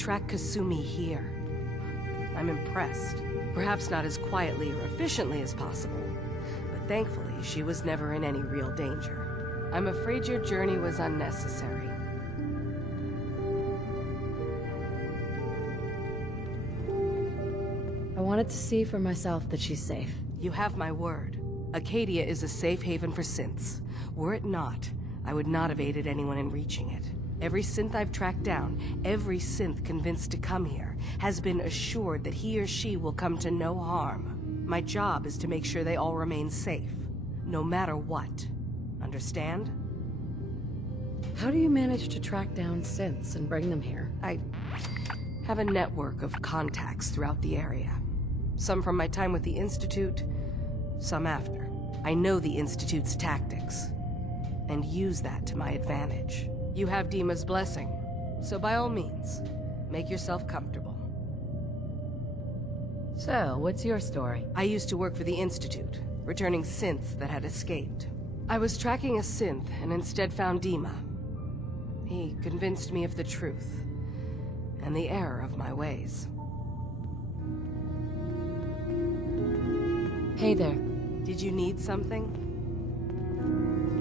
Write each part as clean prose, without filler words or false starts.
track Kasumi here. I'm impressed. Perhaps not as quietly or efficiently as possible, but thankfully she was never in any real danger. I'm afraid your journey was unnecessary. I wanted to see for myself that she's safe. You have my word. Acadia is a safe haven for synths. Were it not, I would not have aided anyone in reaching it. Every synth I've tracked down, every synth convinced to come here, has been assured that he or she will come to no harm. My job is to make sure they all remain safe, no matter what. Understand? How do you manage to track down synths and bring them here? I have a network of contacts throughout the area. Some from my time with the Institute, some after. I know the Institute's tactics, and use that to my advantage. You have Dima's blessing, so by all means, make yourself comfortable. So, what's your story? I used to work for the Institute, returning synths that had escaped. I was tracking a synth and instead found Dima. He convinced me of the truth, and the error of my ways. Hey there. Did you need something?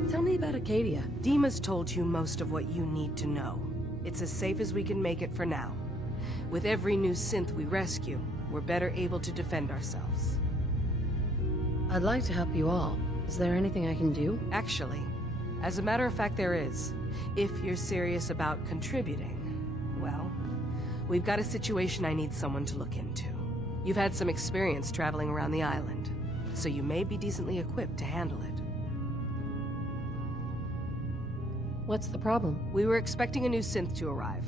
Tell me about Acadia. Dima's told you most of what you need to know. It's as safe as we can make it for now. With every new synth we rescue, we're better able to defend ourselves. I'd like to help you all. Is there anything I can do? Actually, as a matter of fact there is. If you're serious about contributing, well, we've got a situation I need someone to look into. You've had some experience traveling around the island, so you may be decently equipped to handle it. What's the problem? We were expecting a new synth to arrive,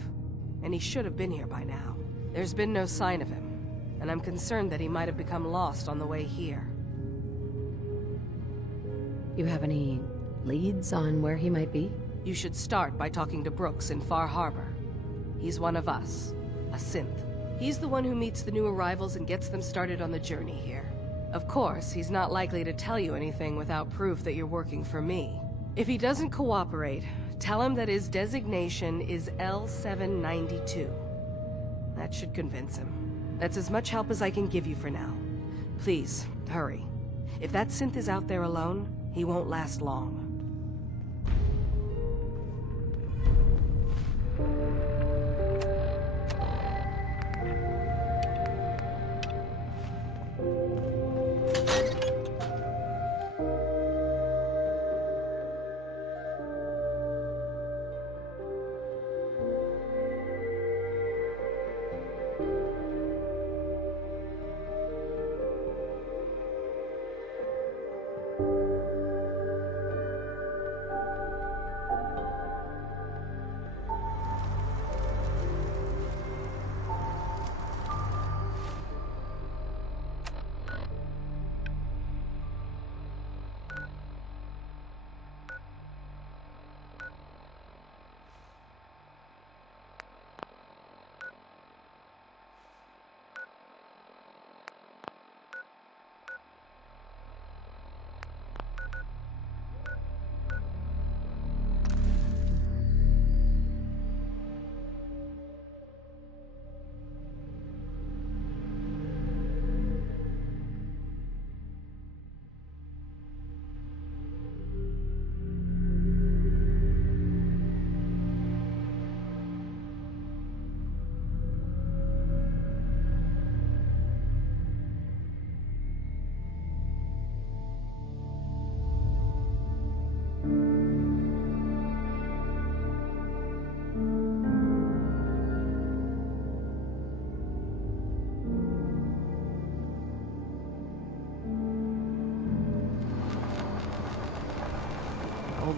and he should have been here by now. There's been no sign of him, and I'm concerned that he might have become lost on the way here. You have any leads on where he might be? You should start by talking to Brooks in Far Harbor. He's one of us, a synth. He's the one who meets the new arrivals and gets them started on the journey here. Of course, he's not likely to tell you anything without proof that you're working for me. If he doesn't cooperate, tell him that his designation is L792. That should convince him. That's as much help as I can give you for now. Please, hurry. If that synth is out there alone, he won't last long.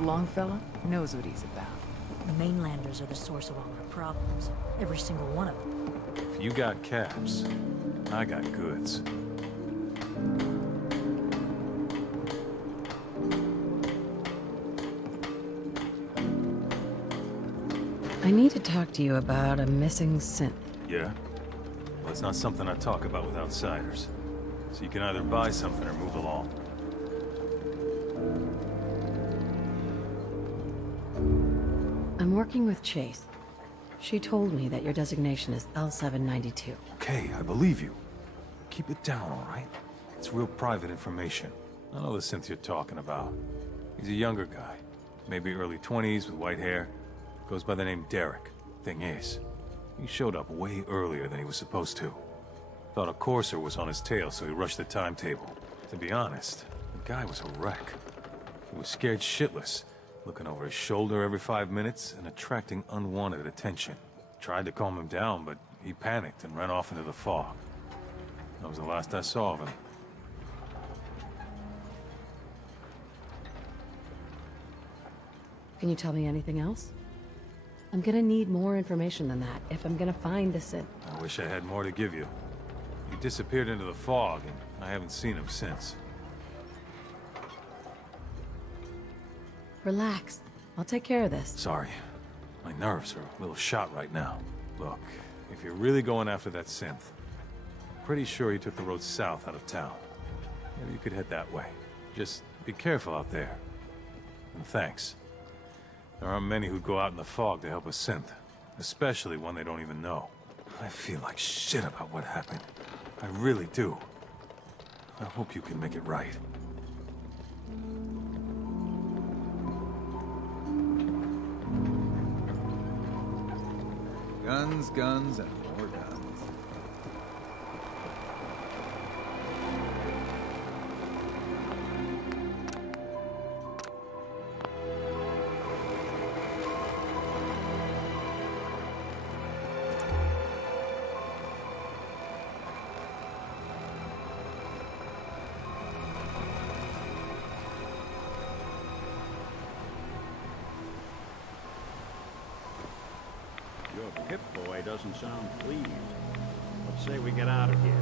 Longfellow knows what he's about. The mainlanders are the source of all our problems. Every single one of them. If you got caps, I got goods. I need to talk to you about a missing synth. Yeah? Well, it's not something I talk about with outsiders. So you can either buy something or move along. I'm working with Chase. She told me that your designation is L792. Okay, I believe you. Keep it down, all right? It's real private information. I know the synth you're talking about. He's a younger guy. Maybe early 20s with white hair. Goes by the name Derek. Thing is, he showed up way earlier than he was supposed to. Thought a courser was on his tail, so he rushed the timetable. To be honest, the guy was a wreck. He was scared shitless, looking over his shoulder every 5 minutes and attracting unwanted attention. Tried to calm him down, but he panicked and ran off into the fog. That was the last I saw of him. Can you tell me anything else? I'm gonna need more information than that if I'm gonna find the synth. I wish I had more to give you. He disappeared into the fog, and I haven't seen him since. Relax. I'll take care of this. Sorry. My nerves are a little shot right now. Look, if you're really going after that synth, I'm pretty sure he took the road south out of town. Maybe you could head that way. Just be careful out there. And thanks. There aren't many who'd go out in the fog to help a synth, especially one they don't even know. I feel like shit about what happened. I really do. I hope you can make it right. Guns, guns, and more guns. Your Pip-Boy doesn't sound pleased. Let's say we get out of here.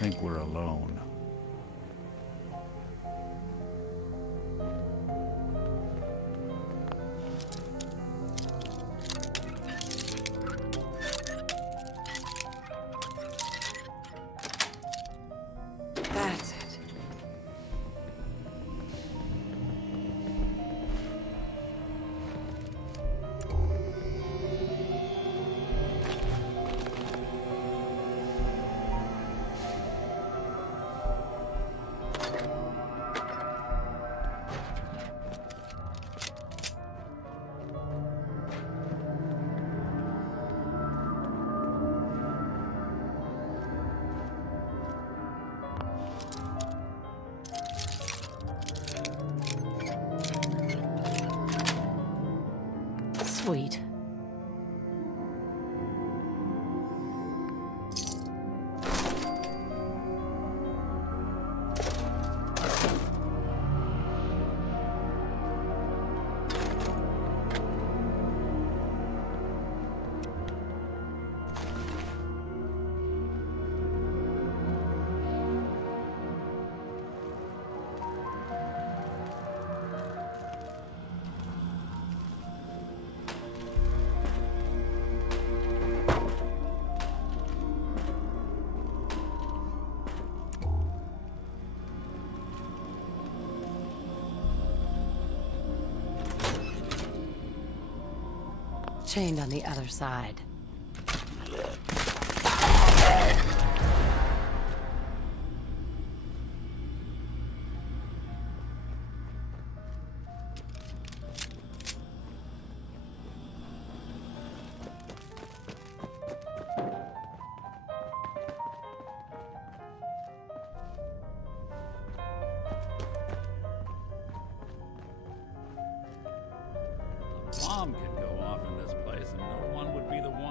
think we're alone. That's it. Sweet. Chained on the other side. Bomb could go off in this place and no one would be the one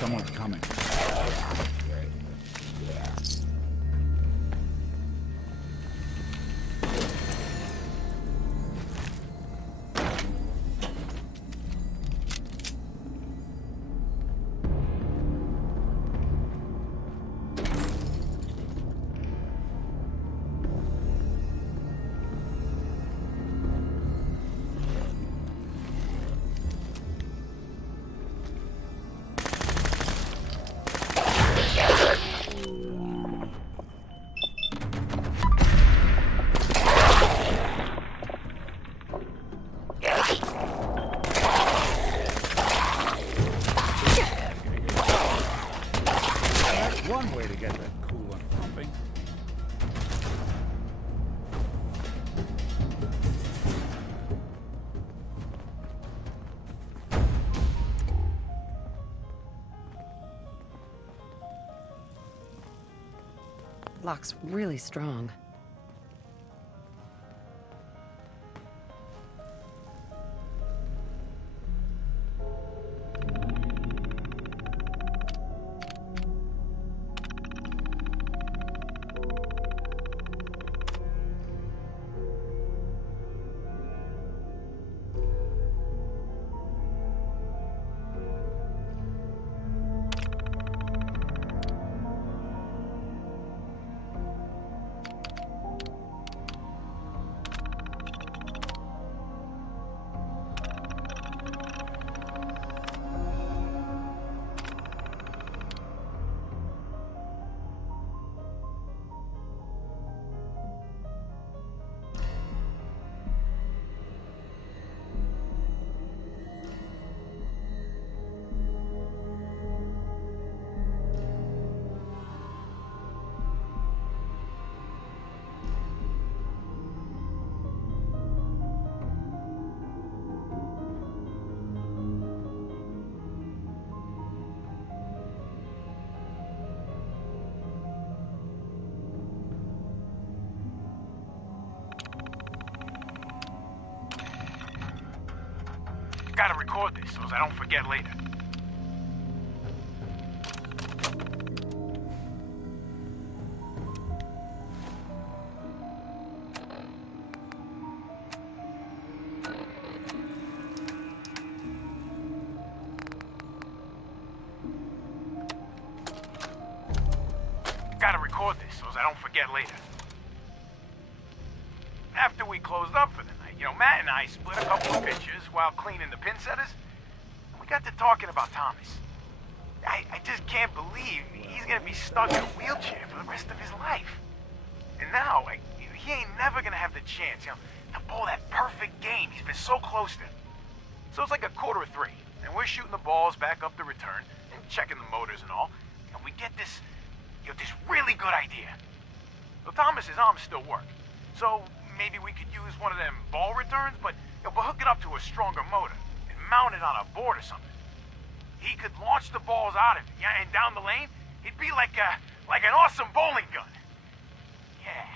Someone's coming. One way to get that coolant pumping. Lock's really strong. Gotta record this so I don't forget later. Gotta record this so I don't forget later. After we closed up for the night, you know, Matt and I split a couple of pictures while cleaning the pin setters. We got to talking about Thomas. I just can't believe he's gonna be stuck in a wheelchair for the rest of his life. And now, he ain't never gonna have the chance, you know, to pull that perfect game he's been so close to. So it's like 2:45, and we're shooting the balls back up the return and checking the motors and all, and we get this, this really good idea. So Thomas's arms still work, so maybe we could use one of them ball returns, but hook it up to a stronger motor and mount it on a board or something. He could launch the balls out of it, yeah, and down the lane, it'd be like an awesome bowling gun. Yeah.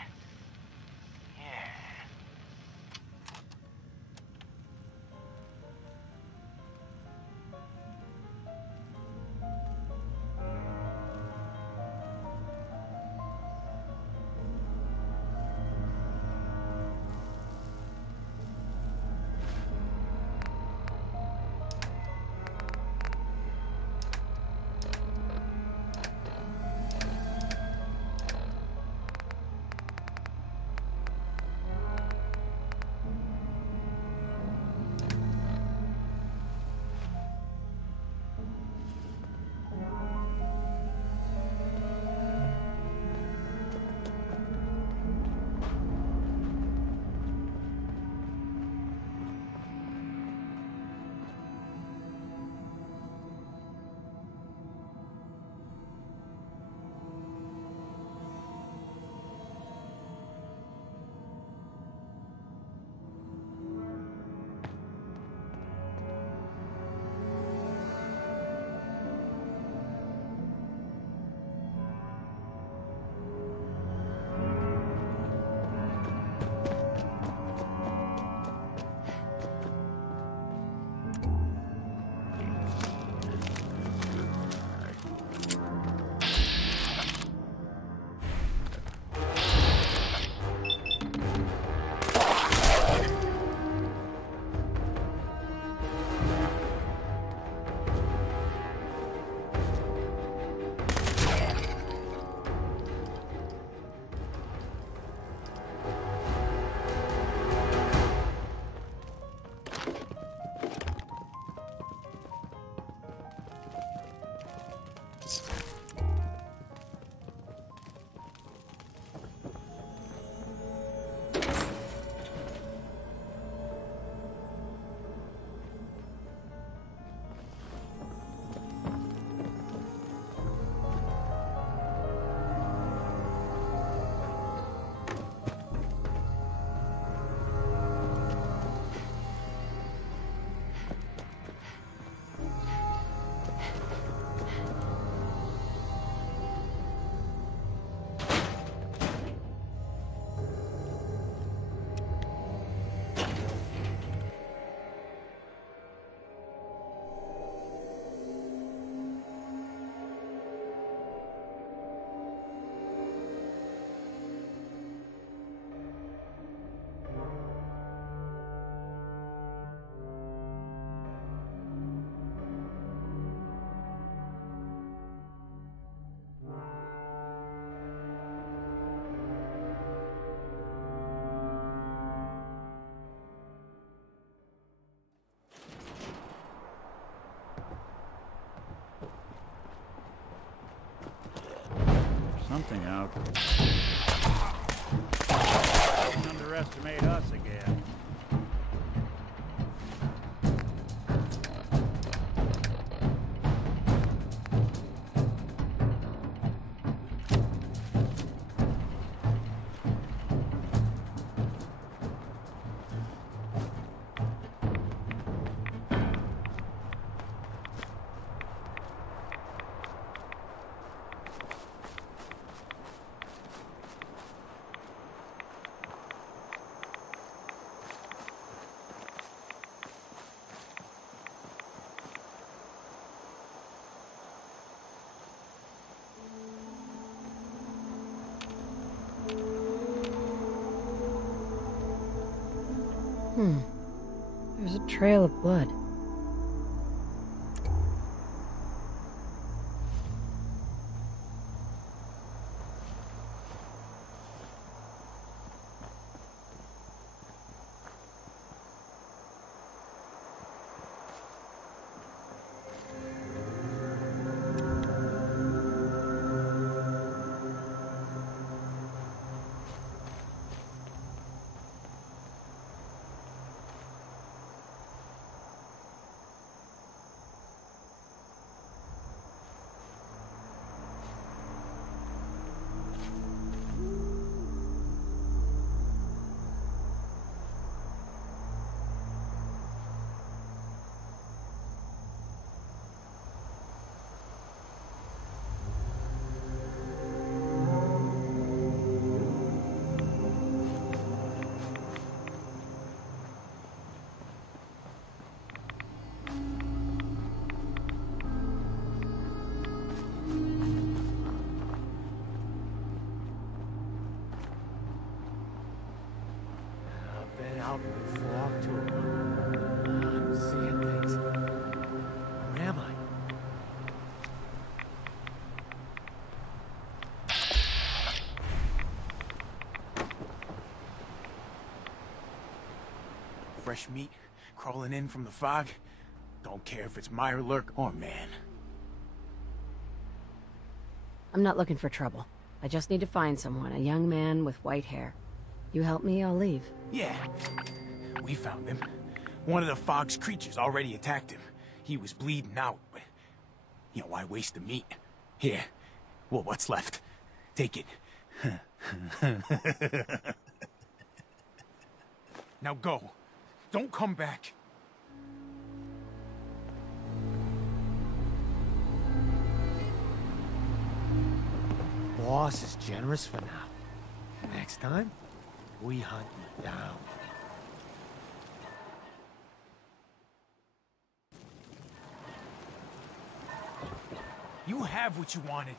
something out. Don't underestimate us again. There's a trail of blood. Out in the fog too. I'm seeing things. Where am I? Fresh meat crawling in from the fog. Don't care if it's Mirelurk or man. I'm not looking for trouble. I just need to find someone, a young man with white hair. You help me, I'll leave. Yeah, we found him. One of the fog's creatures already attacked him. He was bleeding out, but... You know, why waste the meat? Here, well, what's left? Take it. Now go. Don't come back. Boss is generous for now. Next time, we hunt you down. You have what you wanted.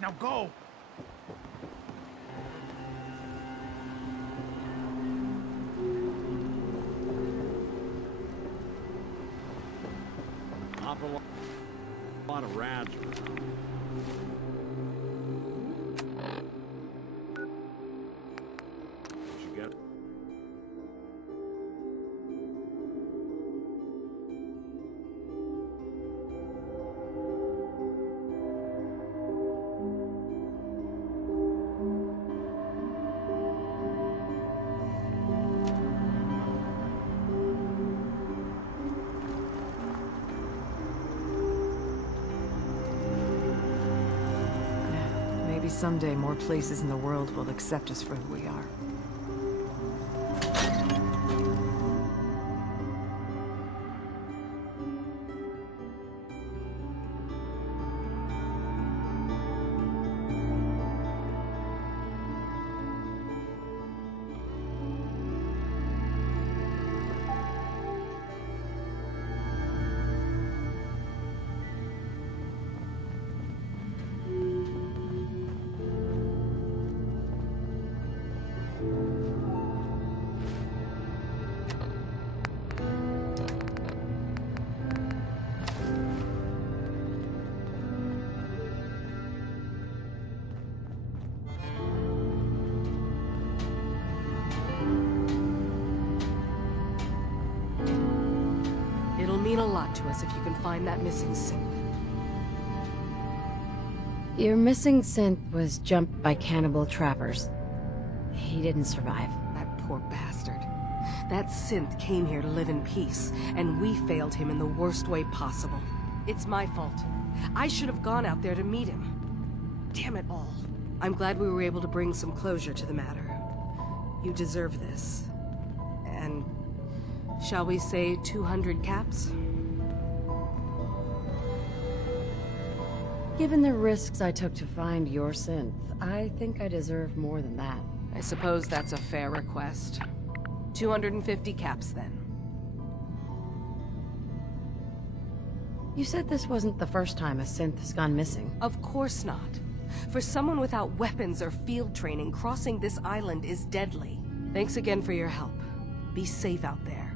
Now go. Awful lot of rats around. You got it. Maybe someday more places in the world will accept us for who we are. It'll mean a lot to us if you can find that missing synth. Your missing synth was jumped by cannibal trappers. He didn't survive. That poor bastard. That synth came here to live in peace, and we failed him in the worst way possible. It's my fault. I should have gone out there to meet him. Damn it all. I'm glad we were able to bring some closure to the matter. You deserve this. And... shall we say 200 caps? Given the risks I took to find your synth, I think I deserve more than that. I suppose that's a fair request. 250 caps, then. You said this wasn't the first time a synth has gone missing. Of course not. For someone without weapons or field training, crossing this island is deadly. Thanks again for your help. Be safe out there.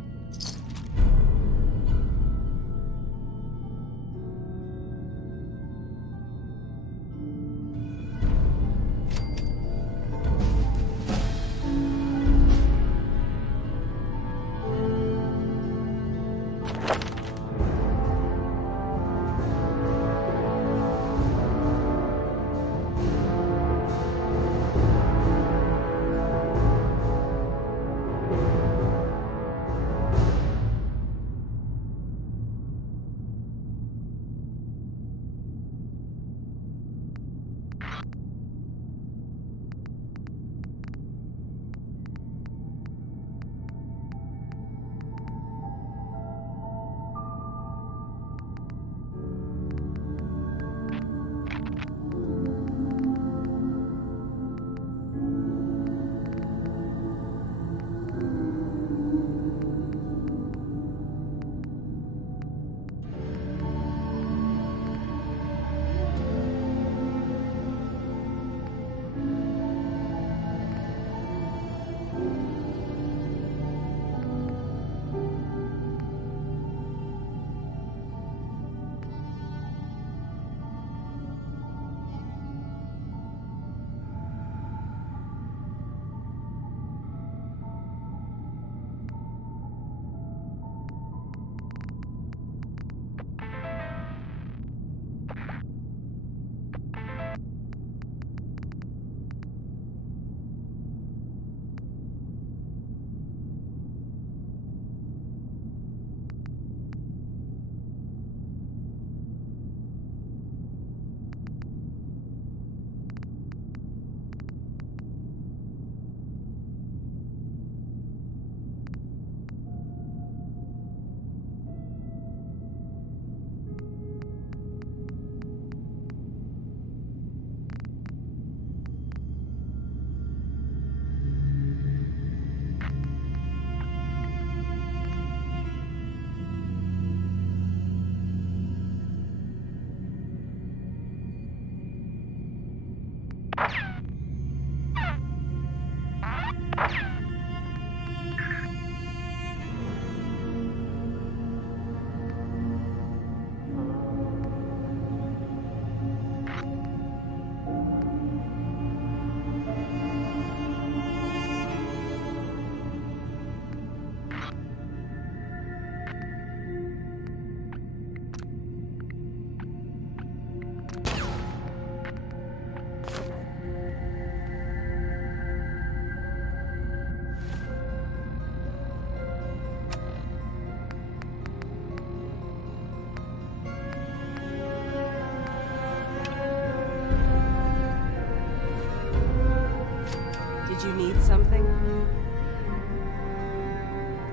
You need something?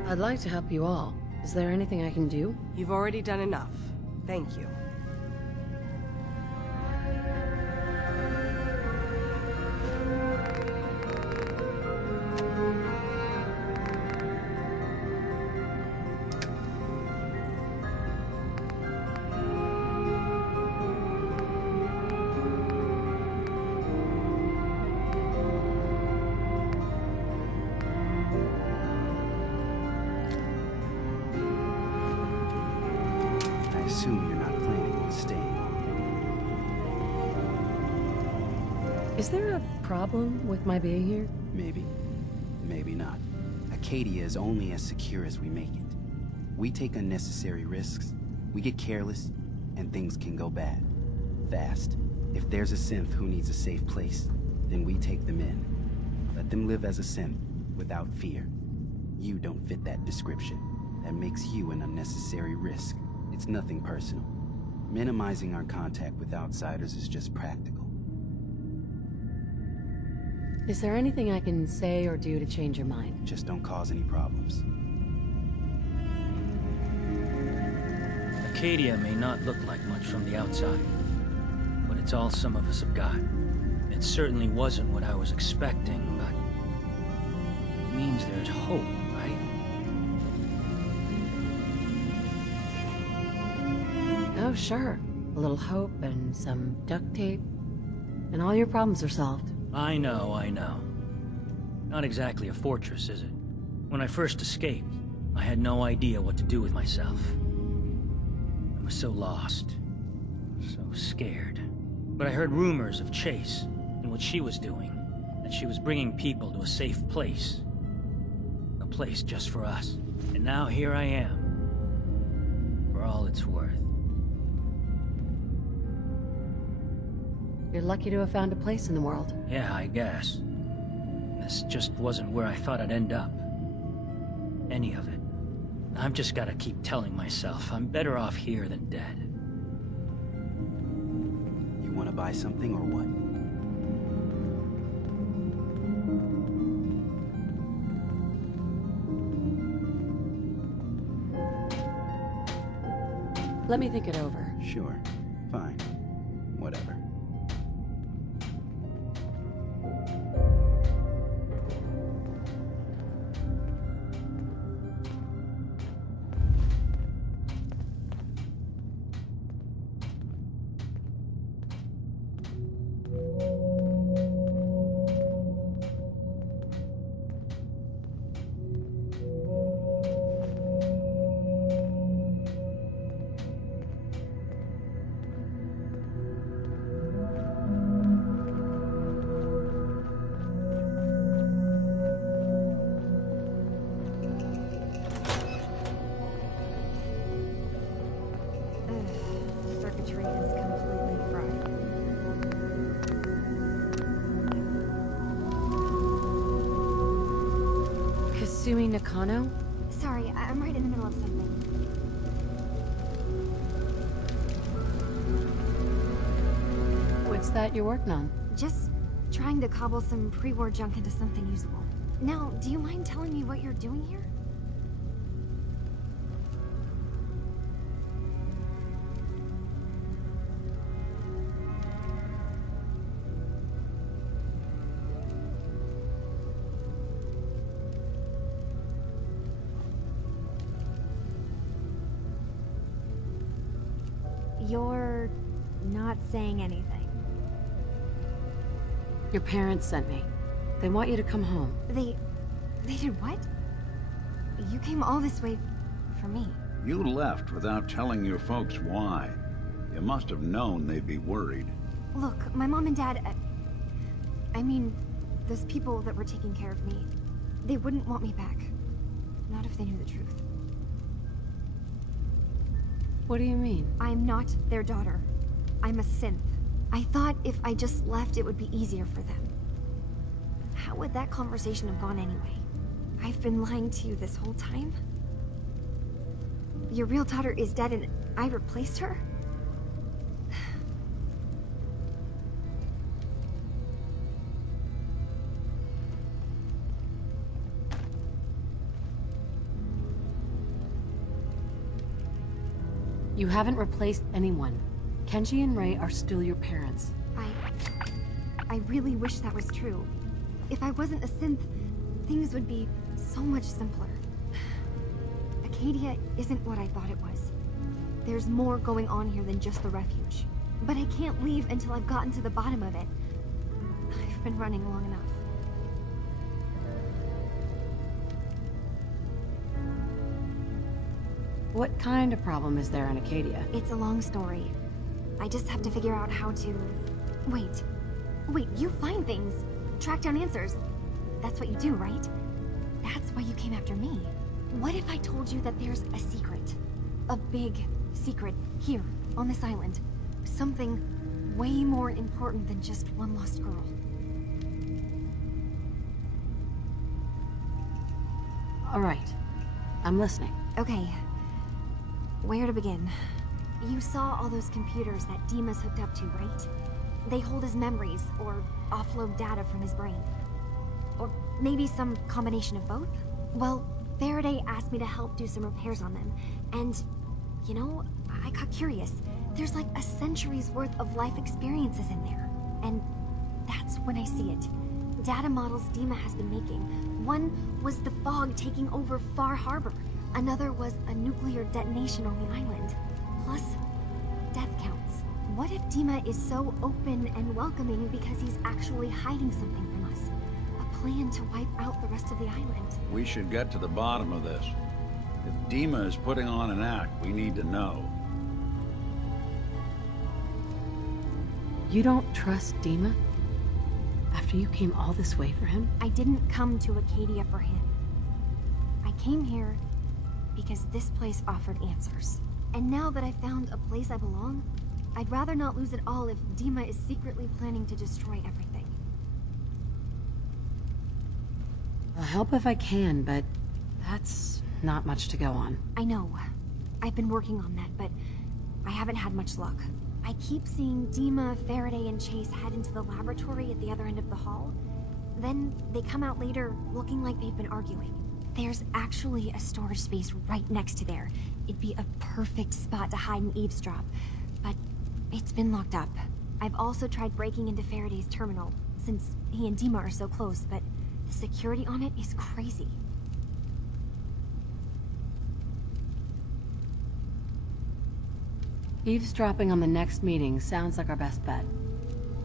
I'd like to help you all. Is there anything I can do? You've already done enough. Thank you. assume you're not planning on staying. Is there a problem with my being here? Maybe. Maybe not. Acadia is only as secure as we make it. We take unnecessary risks, we get careless, and things can go bad. Fast If there's a synth who needs a safe place, then we take them in. Let them live as a synth, without fear. You don't fit that description. That makes you an unnecessary risk. It's nothing personal. Minimizing our contact with outsiders is just practical. Is there anything I can say or do to change your mind? Just don't cause any problems. Acadia may not look like much from the outside, but it's all some of us have got. It certainly wasn't what I was expecting, but it means there's hope, right? Oh, sure. A little hope and some duct tape, and all your problems are solved. I know, I know. Not exactly a fortress, is it? When I first escaped, I had no idea what to do with myself. I was so lost, so scared. But I heard rumors of Chase and what she was doing, that she was bringing people to a safe place. A place just for us. And now here I am, for all it's worth. You're lucky to have found a place in the world. Yeah, I guess. This just wasn't where I thought I'd end up. Any of it. I've just gotta keep telling myself I'm better off here than dead. You wanna buy something or what? Let me think it over. Sure. Fine. Whatever. Circuitry is completely fried. Kasumi Nakano? Sorry, I'm right in the middle of something. What's that you're working on? Just trying to cobble some pre-war junk into something usable. Now, do you mind telling me what you're doing here? You're not saying anything. Your parents sent me. They want you to come home. They did what? You came all this way for me. You left without telling your folks why. You must have known they'd be worried. Look, my mom and dad... I mean, those people that were taking care of me, they wouldn't want me back. Not if they knew the truth. What do you mean? I'm not their daughter. I'm a synth. I thought if I just left, it would be easier for them. How would that conversation have gone anyway? I've been lying to you this whole time? Your real daughter is dead and I replaced her? You haven't replaced anyone. Kenji and Ray are still your parents. I really wish that was true. If I wasn't a synth, things would be so much simpler. Acadia isn't what I thought it was. There's more going on here than just the refuge. But I can't leave until I've gotten to the bottom of it. I've been running long enough. What kind of problem is there in Acadia? It's a long story. I just have to figure out how to... Wait, you find things. Track down answers. That's what you do, right? That's why you came after me. What if I told you that there's a secret? A big secret here, on this island. Something way more important than just one lost girl. All right. I'm listening. Okay. Where to begin? You saw all those computers that Dima's hooked up to, right? They hold his memories, or offload data from his brain. Or maybe some combination of both? Well, Faraday asked me to help do some repairs on them, and, you know, I got curious. There's like a century's worth of life experiences in there. And that's when I see it. Data models Dima has been making. One was the fog taking over Far Harbor. Another was a nuclear detonation on the island. Plus, death counts. What if Dima is so open and welcoming because he's actually hiding something from us? A plan to wipe out the rest of the island. We should get to the bottom of this. If Dima is putting on an act, we need to know. You don't trust Dima? After you came all this way for him? I didn't come to Acadia for him. I came here because this place offered answers. And now that I found a place I belong, I'd rather not lose it all if Dima is secretly planning to destroy everything. I'll help if I can, but that's not much to go on. I know. I've been working on that, but I haven't had much luck. I keep seeing Dima, Faraday, and Chase head into the laboratory at the other end of the hall. Then they come out later looking like they've been arguing. There's actually a storage space right next to there. It'd be a perfect spot to hide and eavesdrop, but it's been locked up. I've also tried breaking into Faraday's terminal, since he and Dima are so close, but the security on it is crazy. Eavesdropping on the next meeting sounds like our best bet.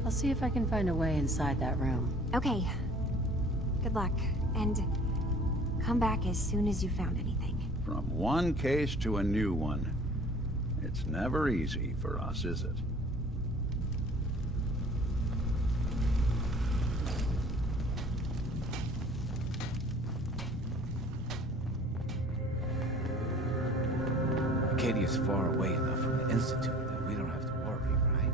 I'll see if I can find a way inside that room. Okay. Good luck, and come back as soon as you found anything. From one case to a new one. It's never easy for us, is it? Acadia's far away enough from the Institute that we don't have to worry, right?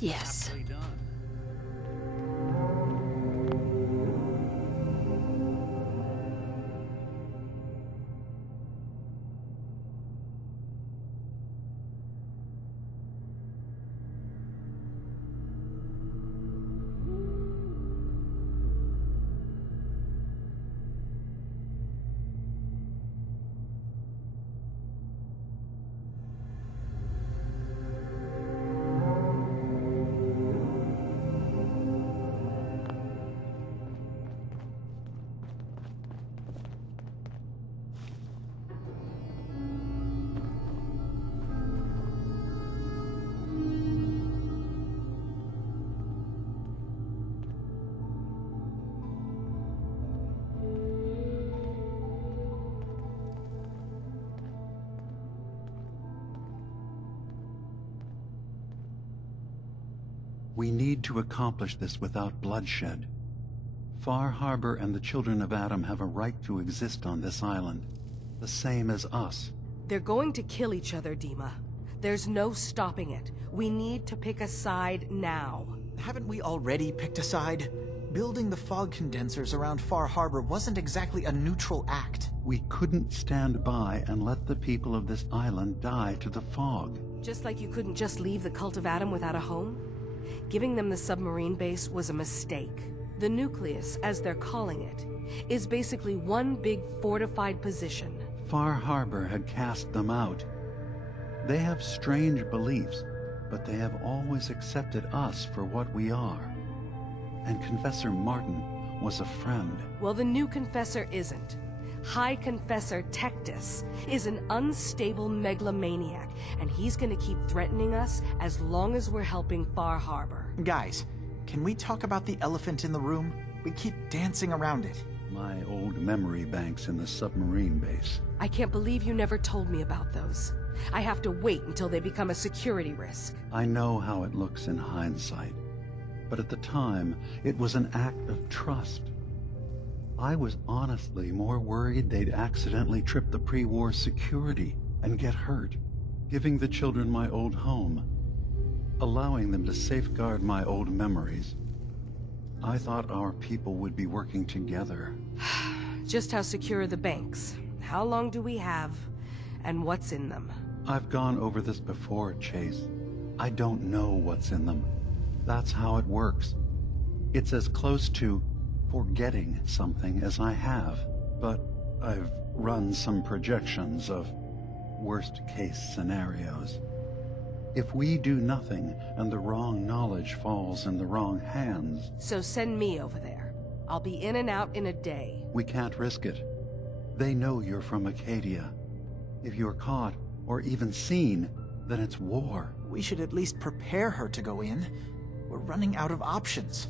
Yes. We need to accomplish this without bloodshed. Far Harbor and the children of Adam have a right to exist on this island, the same as us. They're going to kill each other, Dima. There's no stopping it. We need to pick a side now. Haven't we already picked a side? Building the fog condensers around Far Harbor wasn't exactly a neutral act. We couldn't stand by and let the people of this island die to the fog. Just like you couldn't just leave the Cult of Adam without a home? Giving them the submarine base was a mistake. The nucleus, as they're calling it, is basically one big fortified position. Far Harbor had cast them out. They have strange beliefs, but they have always accepted us for what we are. And Confessor Martin was a friend. Well, the new Confessor isn't. High Confessor Tectus is an unstable megalomaniac, and he's gonna keep threatening us as long as we're helping Far Harbor. Guys, can we talk about the elephant in the room? We keep dancing around it. My old memory banks in the submarine base. I can't believe you never told me about those. I have to wait until they become a security risk. I know how it looks in hindsight, but at the time, it was an act of trust. I was honestly more worried they'd accidentally trip the pre-war security and get hurt, giving the children my old home, allowing them to safeguard my old memories. I thought our people would be working together. Just how secure are the banks? How long do we have? And what's in them? I've gone over this before, Chase. I don't know what's in them. That's how it works. It's as close to forgetting something as I have, but I've run some projections of worst-case scenarios. If we do nothing and the wrong knowledge falls in the wrong hands... So send me over there. I'll be in and out in a day. We can't risk it. They know you're from Acadia. If you're caught, or even seen, then it's war. We should at least prepare her to go in. We're running out of options.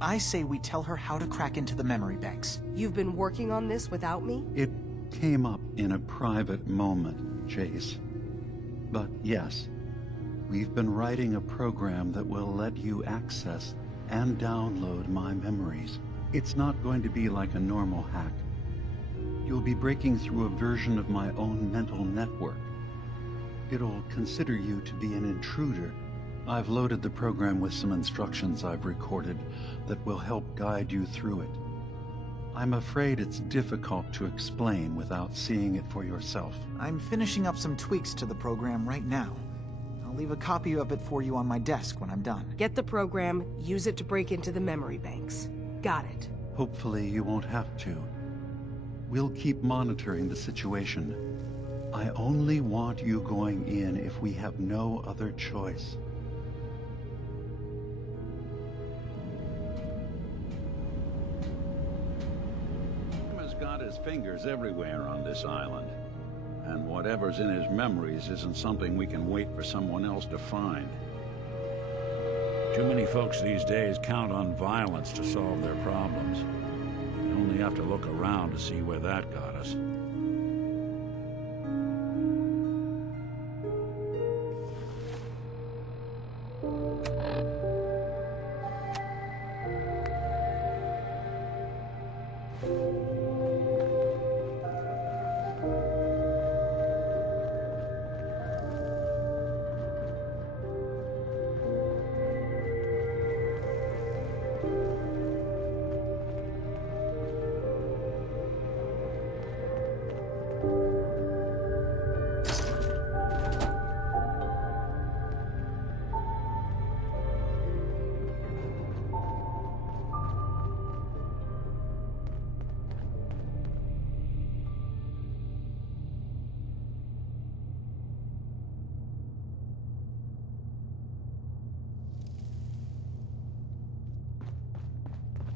I say we tell her how to crack into the memory banks. You've been working on this without me? It came up in a private moment, Chase. But yes, we've been writing a program that will let you access and download my memories. It's not going to be like a normal hack. You'll be breaking through a version of my own mental network. It'll consider you to be an intruder. I've loaded the program with some instructions I've recorded that will help guide you through it. I'm afraid it's difficult to explain without seeing it for yourself. I'm finishing up some tweaks to the program right now. I'll leave a copy of it for you on my desk when I'm done. Get the program, use it to break into the memory banks. Got it. Hopefully you won't have to. We'll keep monitoring the situation. I only want you going in if we have no other choice. Has got his fingers everywhere on this island. And whatever's in his memories isn't something we can wait for someone else to find. Too many folks these days count on violence to solve their problems. You only have to look around to see where that got us.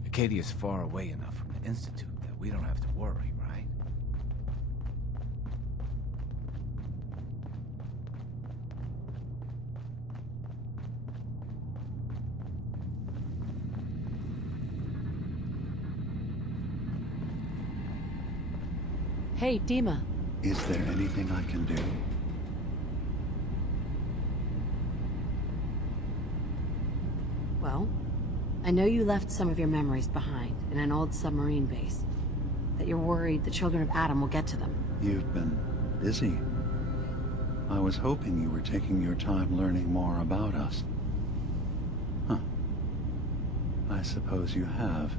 Acadia's far away enough from the Institute that we don't have to worry, right? Hey, Dima. Is there anything I can do? Well, I know you left some of your memories behind in an old submarine base. That you're worried the children of Adam will get to them. You've been busy. I was hoping you were taking your time learning more about us. Huh. I suppose you have.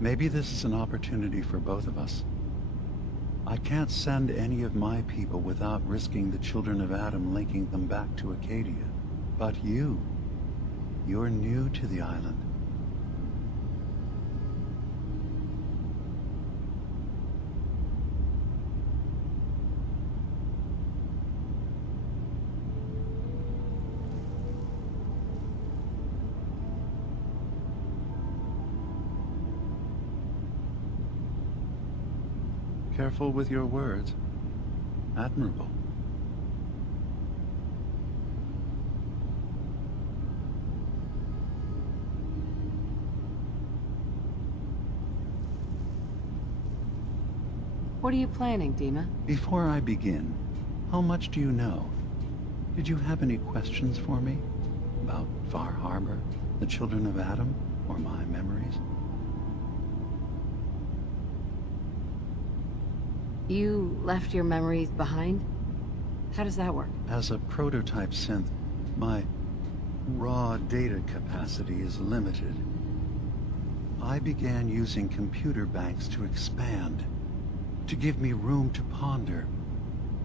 Maybe this is an opportunity for both of us. I can't send any of my people without risking the children of Adam linking them back to Acadia. But you're new to the island. Careful with your words. Admirable. What are you planning, Dima? Before I begin, how much do you know? Did you have any questions for me? About Far Harbor, the children of Adam, or my memories? You left your memories behind? How does that work? As a prototype synth, my raw data capacity is limited. I began using computer banks to expand, to give me room to ponder,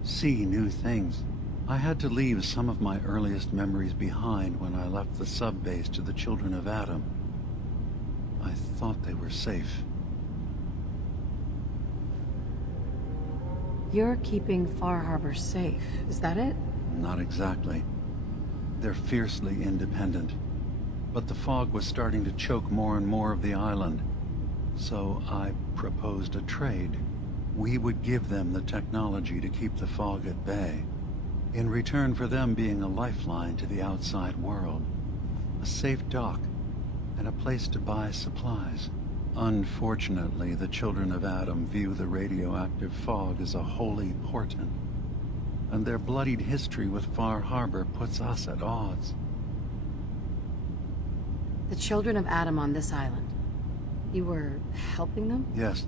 see new things. I had to leave some of my earliest memories behind when I left the sub-base to the children of Adam. I thought they were safe. You're keeping Far Harbor safe, is that it? Not exactly. They're fiercely independent. But the fog was starting to choke more and more of the island. So I proposed a trade. We would give them the technology to keep the fog at bay, in return for them being a lifeline to the outside world. A safe dock, and a place to buy supplies. Unfortunately, the children of Adam view the radioactive fog as a holy portent, and their bloodied history with Far Harbor puts us at odds. The children of Adam on this island. You were helping them? Yes.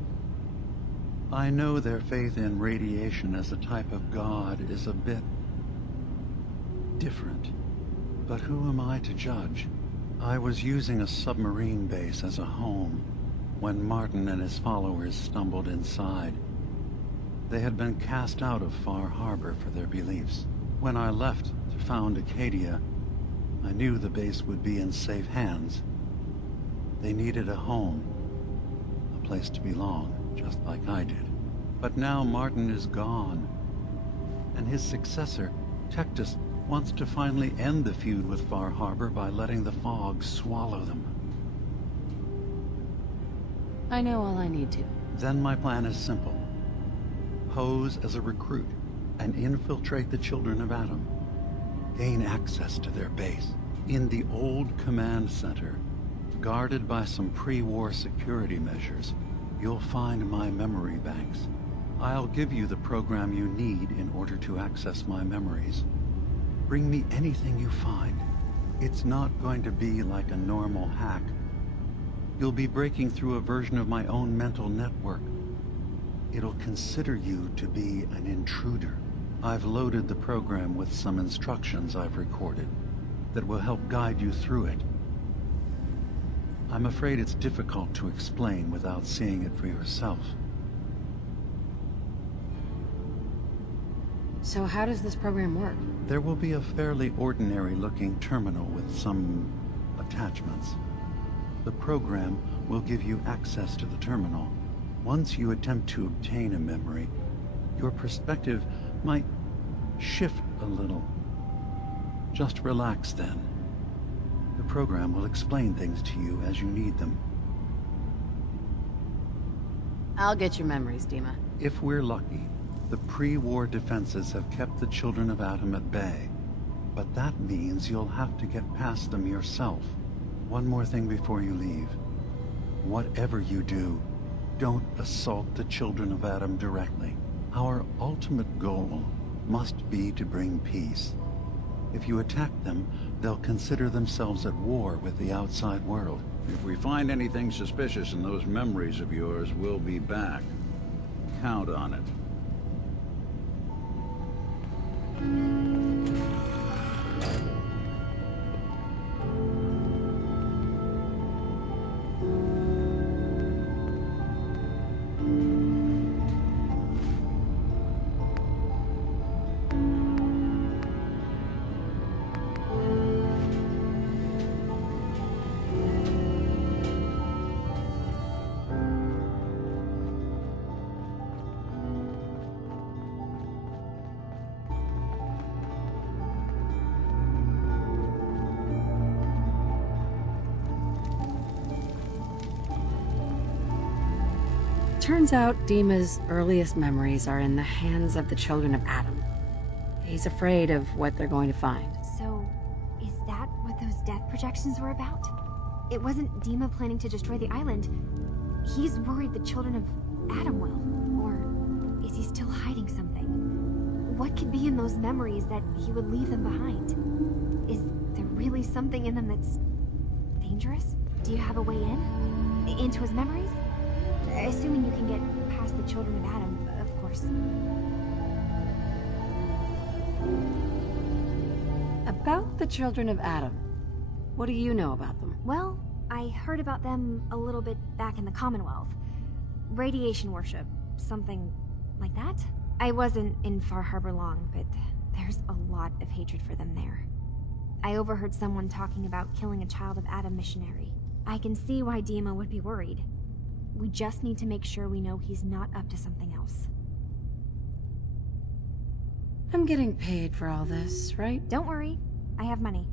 I know their faith in radiation as a type of god is a bit different. But who am I to judge? I was using a submarine base as a home when Martin and his followers stumbled inside. They had been cast out of Far Harbor for their beliefs. When I left to found Acadia, I knew the base would be in safe hands. They needed a home, a place to belong, just like I did. But now Martin is gone, and his successor, Tectus, wants to finally end the feud with Far Harbor by letting the fog swallow them. I know all I need to. Then my plan is simple. Pose as a recruit and infiltrate the children of Adam. Gain access to their base. In the old command center, guarded by some pre-war security measures, you'll find my memory banks. I'll give you the program you need in order to access my memories. Bring me anything you find. It's not going to be like a normal hack. You'll be breaking through a version of my own mental network. It'll consider you to be an intruder. I've loaded the program with some instructions I've recorded that will help guide you through it. I'm afraid it's difficult to explain without seeing it for yourself. So how does this program work? There will be a fairly ordinary-looking terminal with some attachments. The program will give you access to the terminal. Once you attempt to obtain a memory, your perspective might shift a little. Just relax then. The program will explain things to you as you need them. I'll get your memories, Dima. If we're lucky, the pre-war defenses have kept the children of Adam at bay. But that means you'll have to get past them yourself. One more thing before you leave. Whatever you do, don't assault the children of Adam directly. Our ultimate goal must be to bring peace. If you attack them, they'll consider themselves at war with the outside world. If we find anything suspicious in those memories of yours, we'll be back. Count on it. Turns out Dima's earliest memories are in the hands of the children of Adam. He's afraid of what they're going to find. So, is that what those death projections were about? It wasn't Dima planning to destroy the island. He's worried the children of Adam will. Or What could be in those memories that he would leave them behind? Is there really something in them that's dangerous? Do you have a way in? Into his memories? Assuming you can get past the children of Adam, of course. About the children of Adam, what do you know about them? Well, I heard about them a little bit back in the Commonwealth. Radiation worship, something like that. I wasn't in Far Harbor long, but there's a lot of hatred for them there. I overheard someone talking about killing a child of Adam missionary. I can see why Dima would be worried. We just need to make sure we know he's not up to something else. I'm getting paid for all this, right? Don't worry, I have money.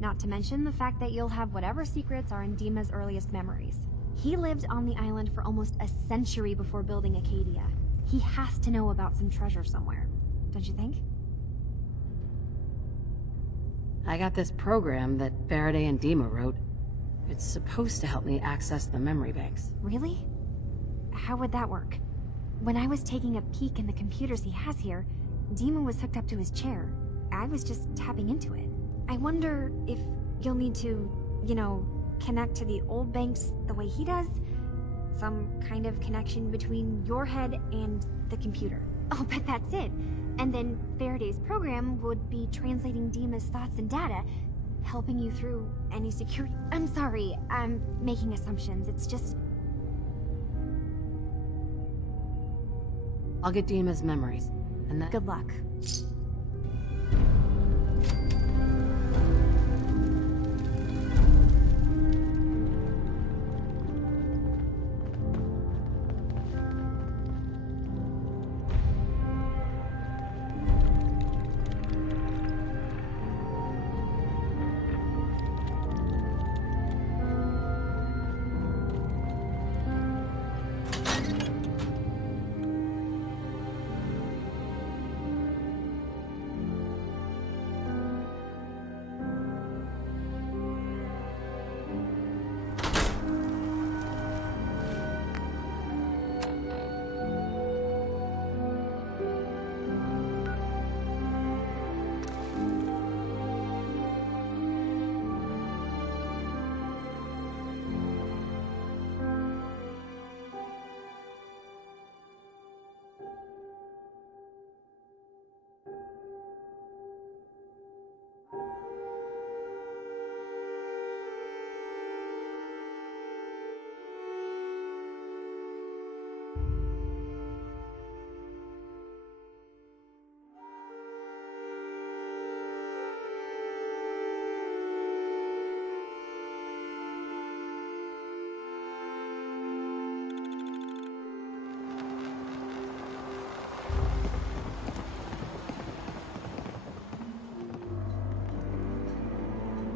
Not to mention the fact that you'll have whatever secrets are in Dima's earliest memories. He lived on the island for almost a century before building Acadia. He has to know about some treasure somewhere, don't you think? I got this program that Faraday and Dima wrote. It's supposed to help me access the memory banks. Really? How would that work? When I was taking a peek in the computers he has here, Dima was hooked up to his chair. I was just tapping into it. I wonder if you'll need to, you know, connect to the old banks the way he does? Some kind of connection between your head and the computer. I'll bet that's it. And then Faraday's program would be translating Dima's thoughts and data, helping you through any security. I'm sorry, I'm making assumptions. It's just... I'll get Dima's memories, and then... Good luck.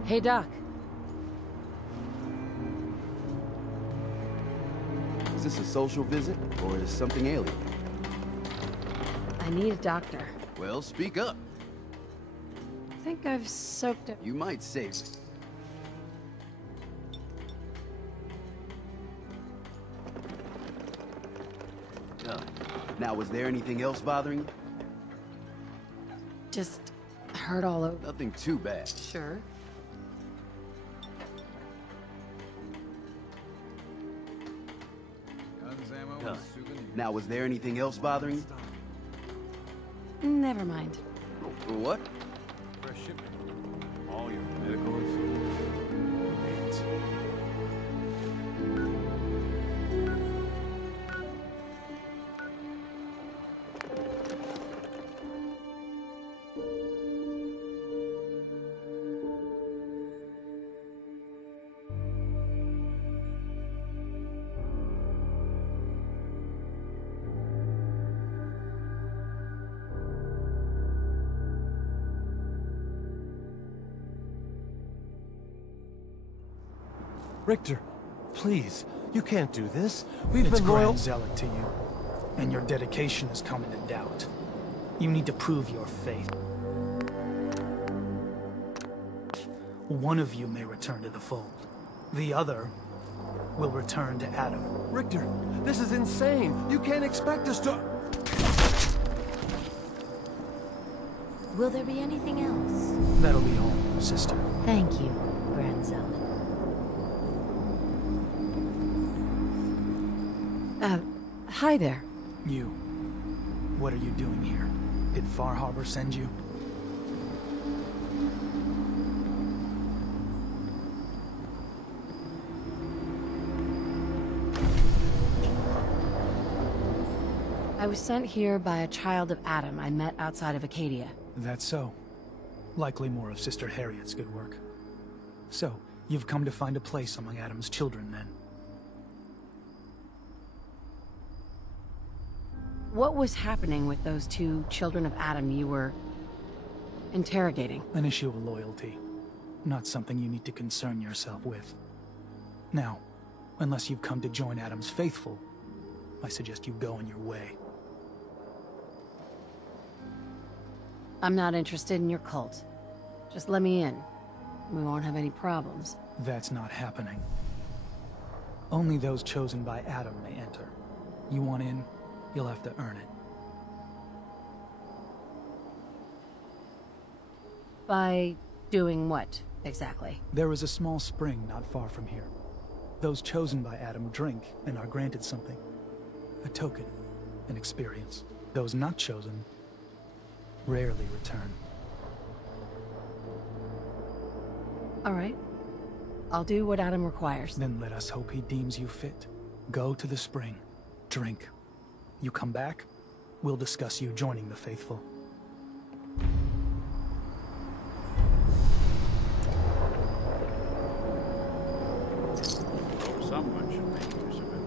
Hey, Doc. Is this a social visit, or is something alien? I need a doctor. Well, speak up. I think I've soaked it. You might save it. Now, was there anything else bothering you? Just hurt all over. Nothing too bad. Sure. Now, was there anything else bothering you? Never mind. What? Fresh shipment. All your medical needs. Richter, please, you can't do this. We've It's been loyal. Grand Zealot to you, and your dedication is coming in doubt. You need to prove your faith. One of you may return to the fold. The other will return to Adam. Richter, this is insane. You can't expect us to... Will there be anything else? That'll be all, sister. Thank you, grandson. Hi there. You. What are you doing here? Did Far Harbor send you? I was sent here by a child of Adam I met outside of Acadia. That's so. Likely more of Sister Harriet's good work. So, you've come to find a place among Adam's children, then? What was happening with those two children of Adam you were interrogating? An issue of loyalty. Not something you need to concern yourself with. Now, unless you've come to join Adam's faithful, I suggest you go on your way. I'm not interested in your cult. Just let me in. We won't have any problems. That's not happening. Only those chosen by Adam may enter. You want in, you'll have to earn it. By doing what, exactly? There is a small spring not far from here. Those chosen by Adam drink and are granted something. A token, an experience. Those not chosen rarely return. All right. I'll do what Adam requires. Then let us hope he deems you fit. Go to the spring. Drink. You come back, we'll discuss you joining the faithful. Someone should make use of it.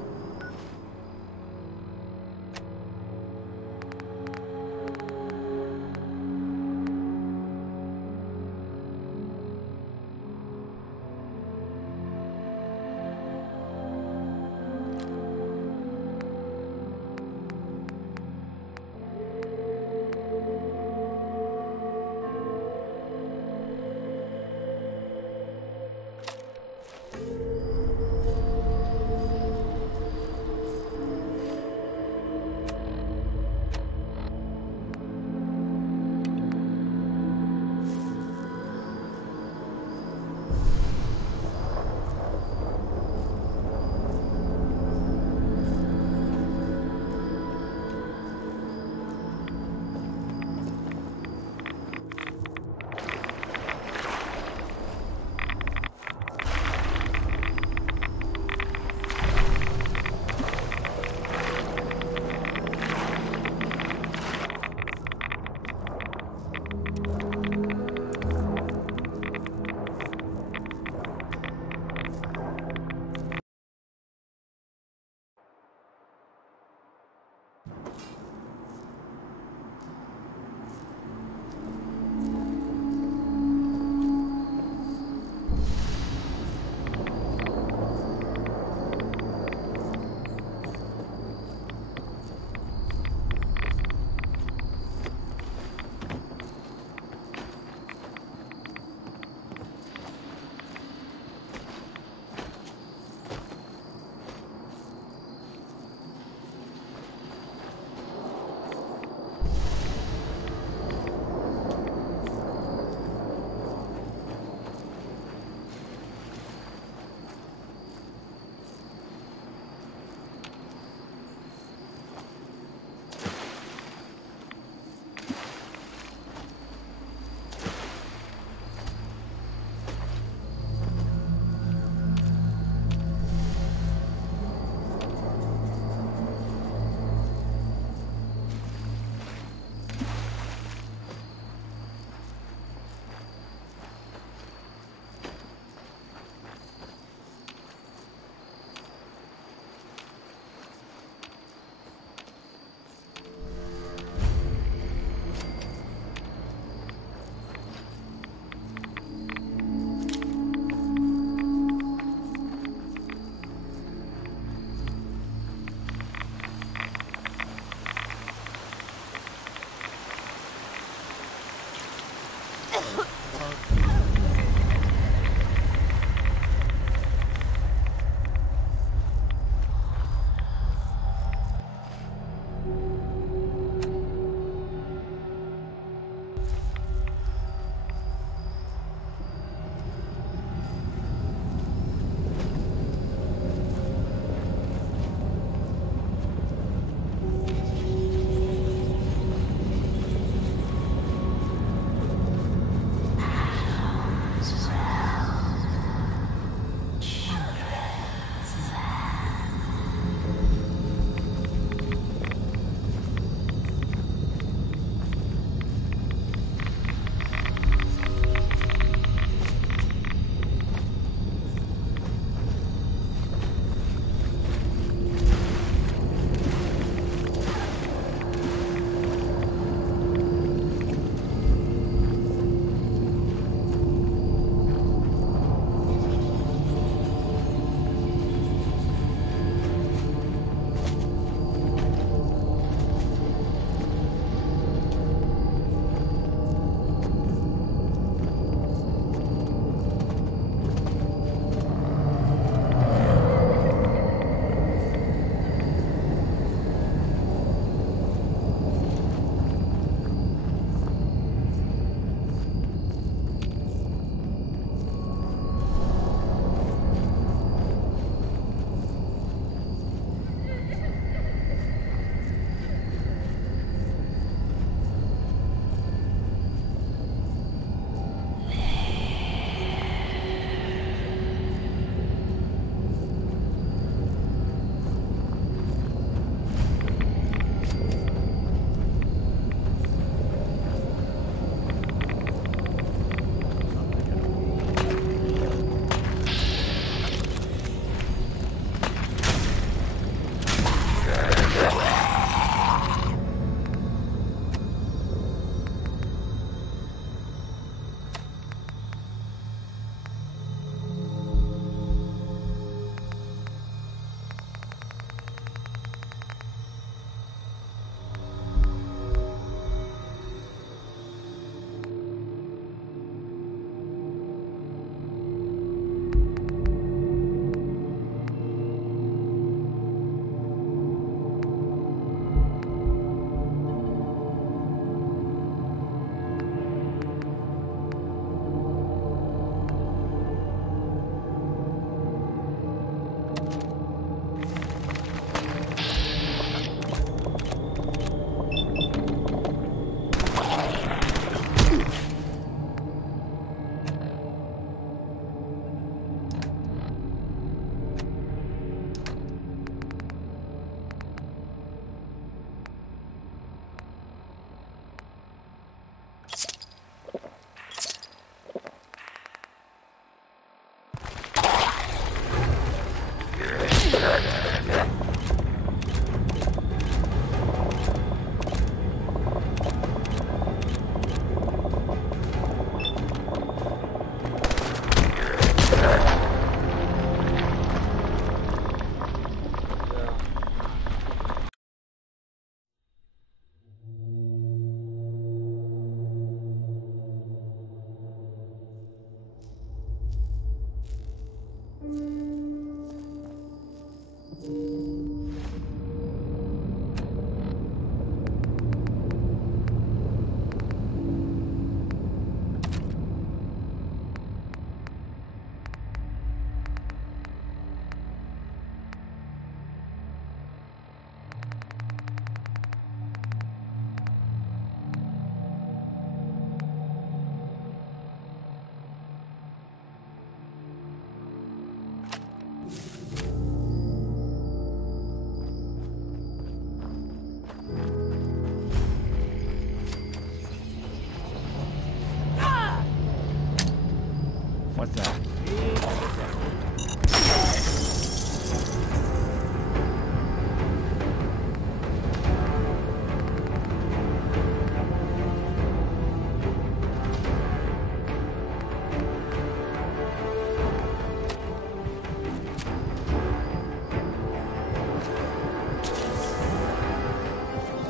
What's that?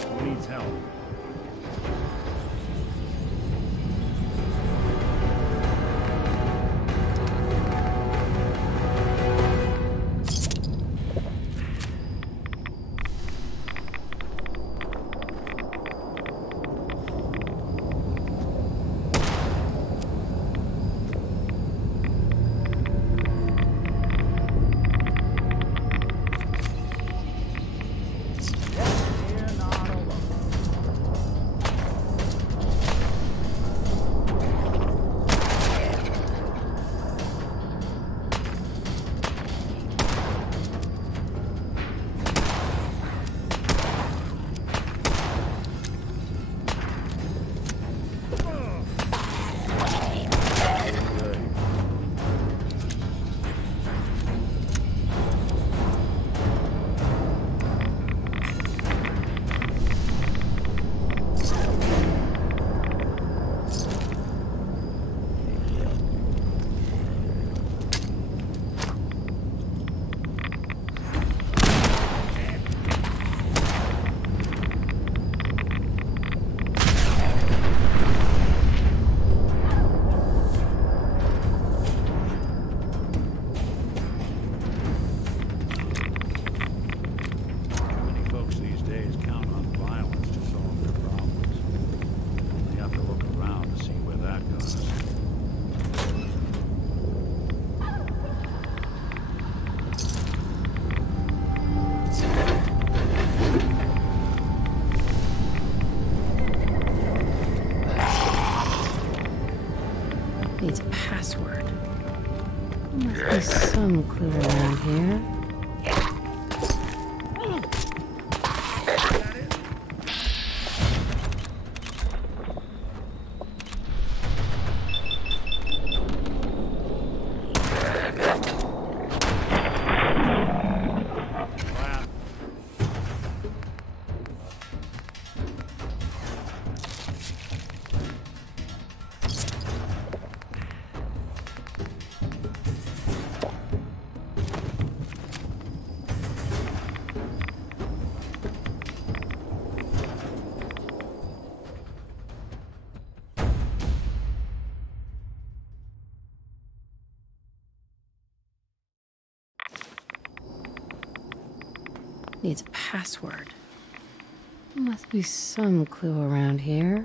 Who needs help? Needs a password. Must be some clue around here. Needs a password. Must be some clue around here.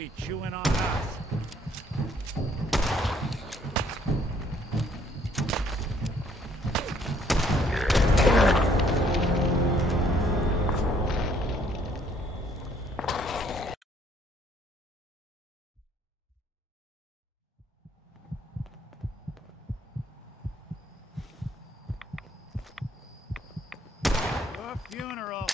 be chewing on us. A funeral.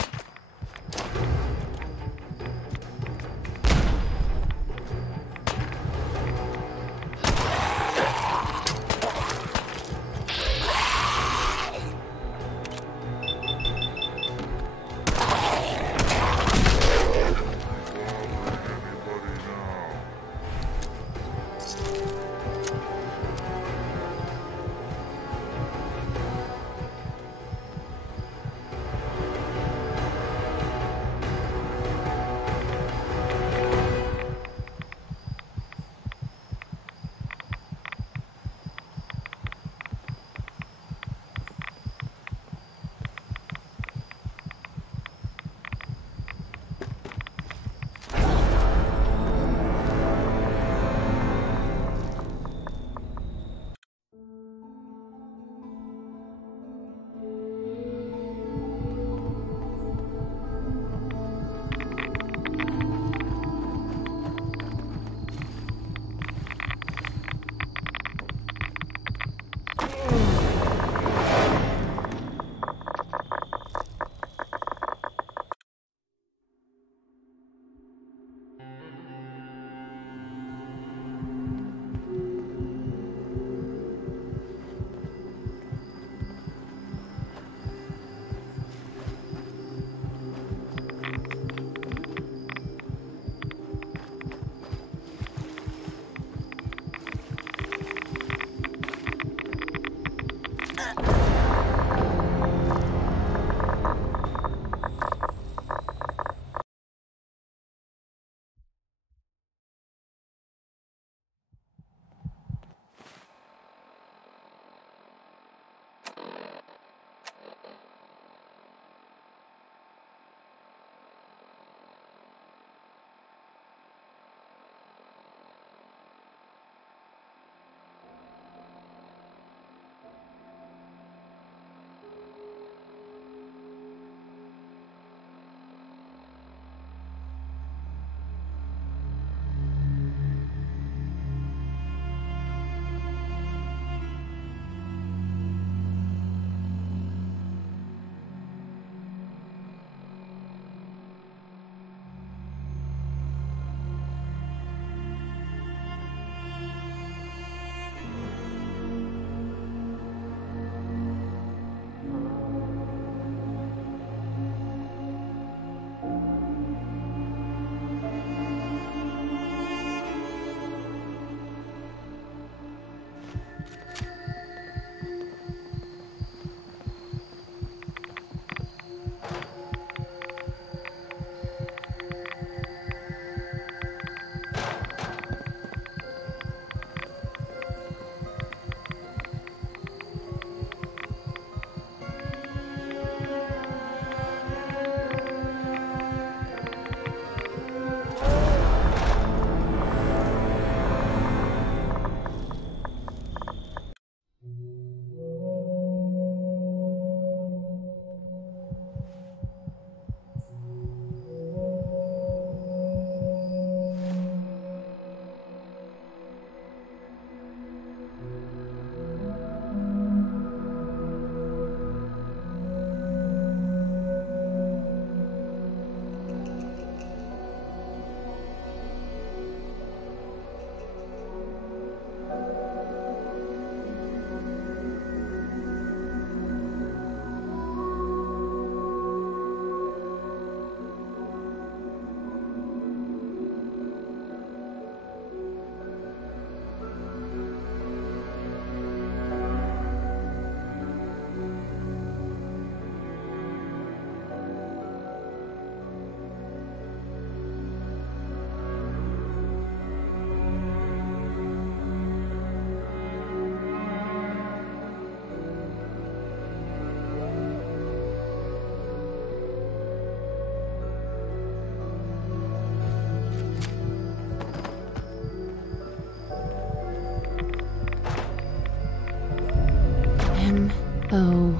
Oh.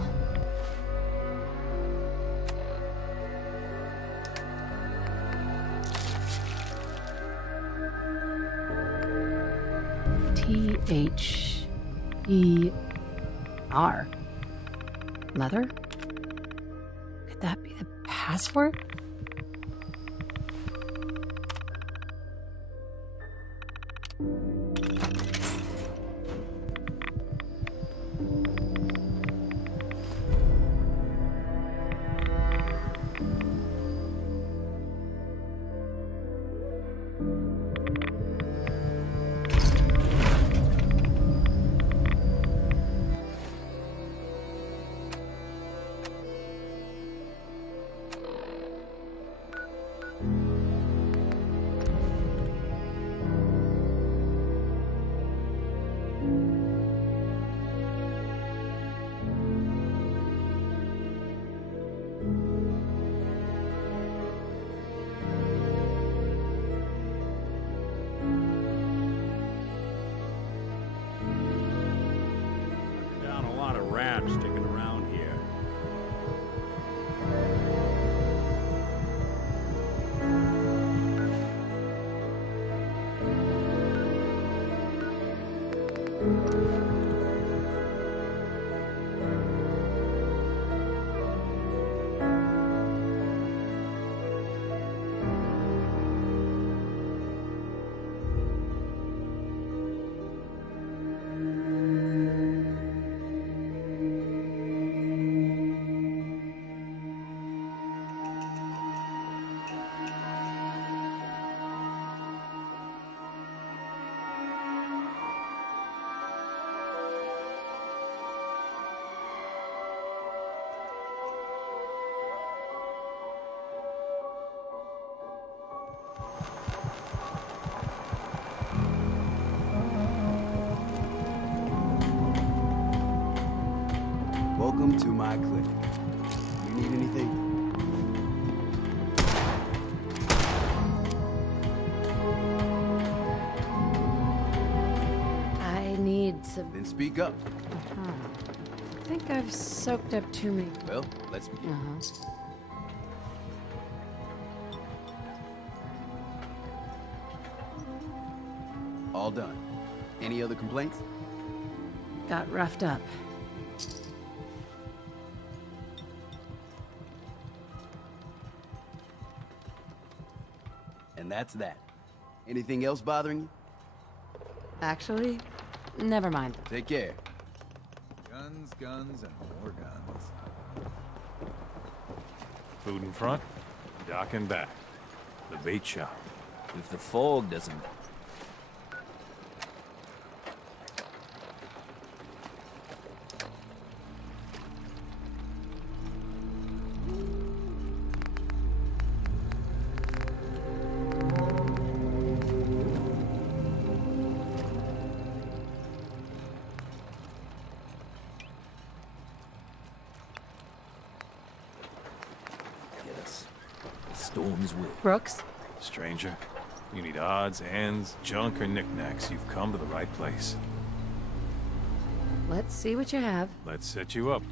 T-H-E-R. Leather? Could that be the password? Down a lot of rats sticking around here. Welcome to my clinic. You need anything? I need some... Then speak up. I think I've soaked up too many... Well, let's begin. All done. Any other complaints? Got roughed up. And that's that. Anything else bothering you? Actually, never mind. Take care. Guns, guns, and more guns. Food in front, dock in back. The bait shop. If the fog doesn't... Storm's will. Brooks? Stranger, you need odds, ends, junk, or knickknacks. You've come to the right place. Let's see what you have. Let's set you up.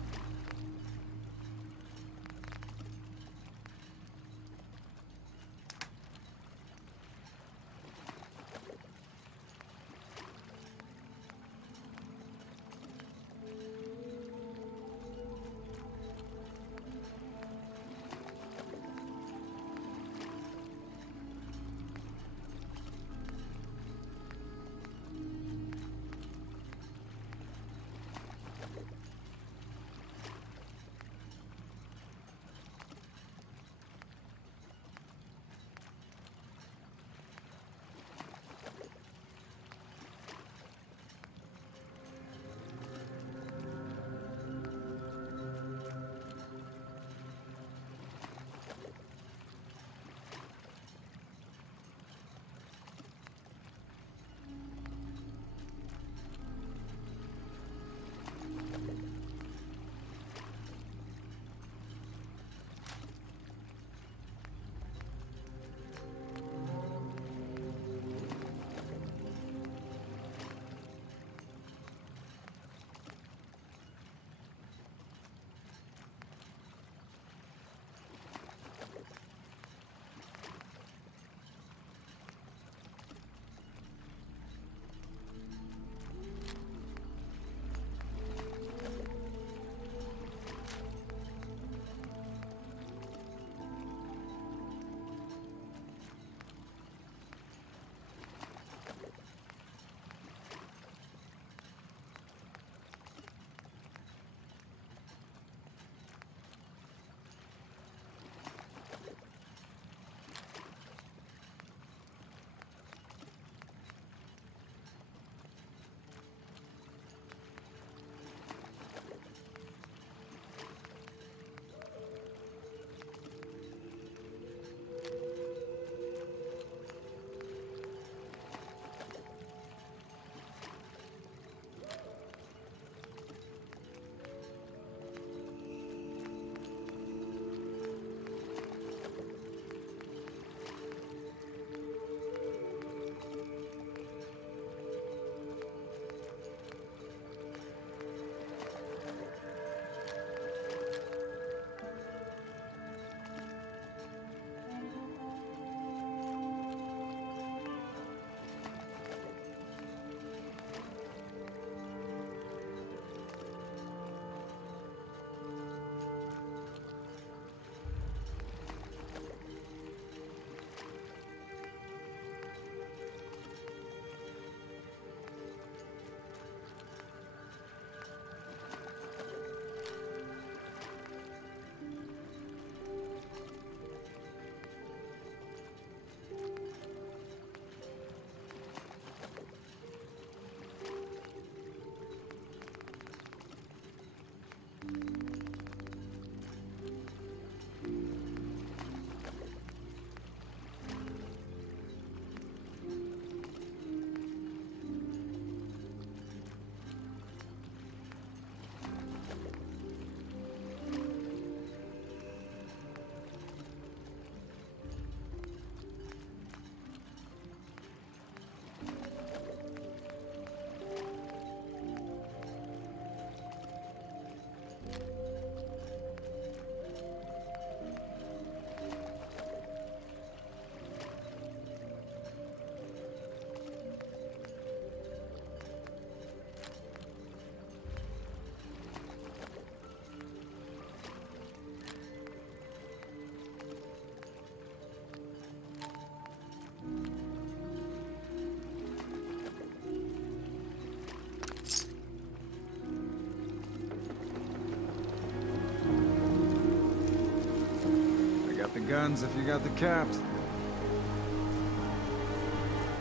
guns if you got the caps.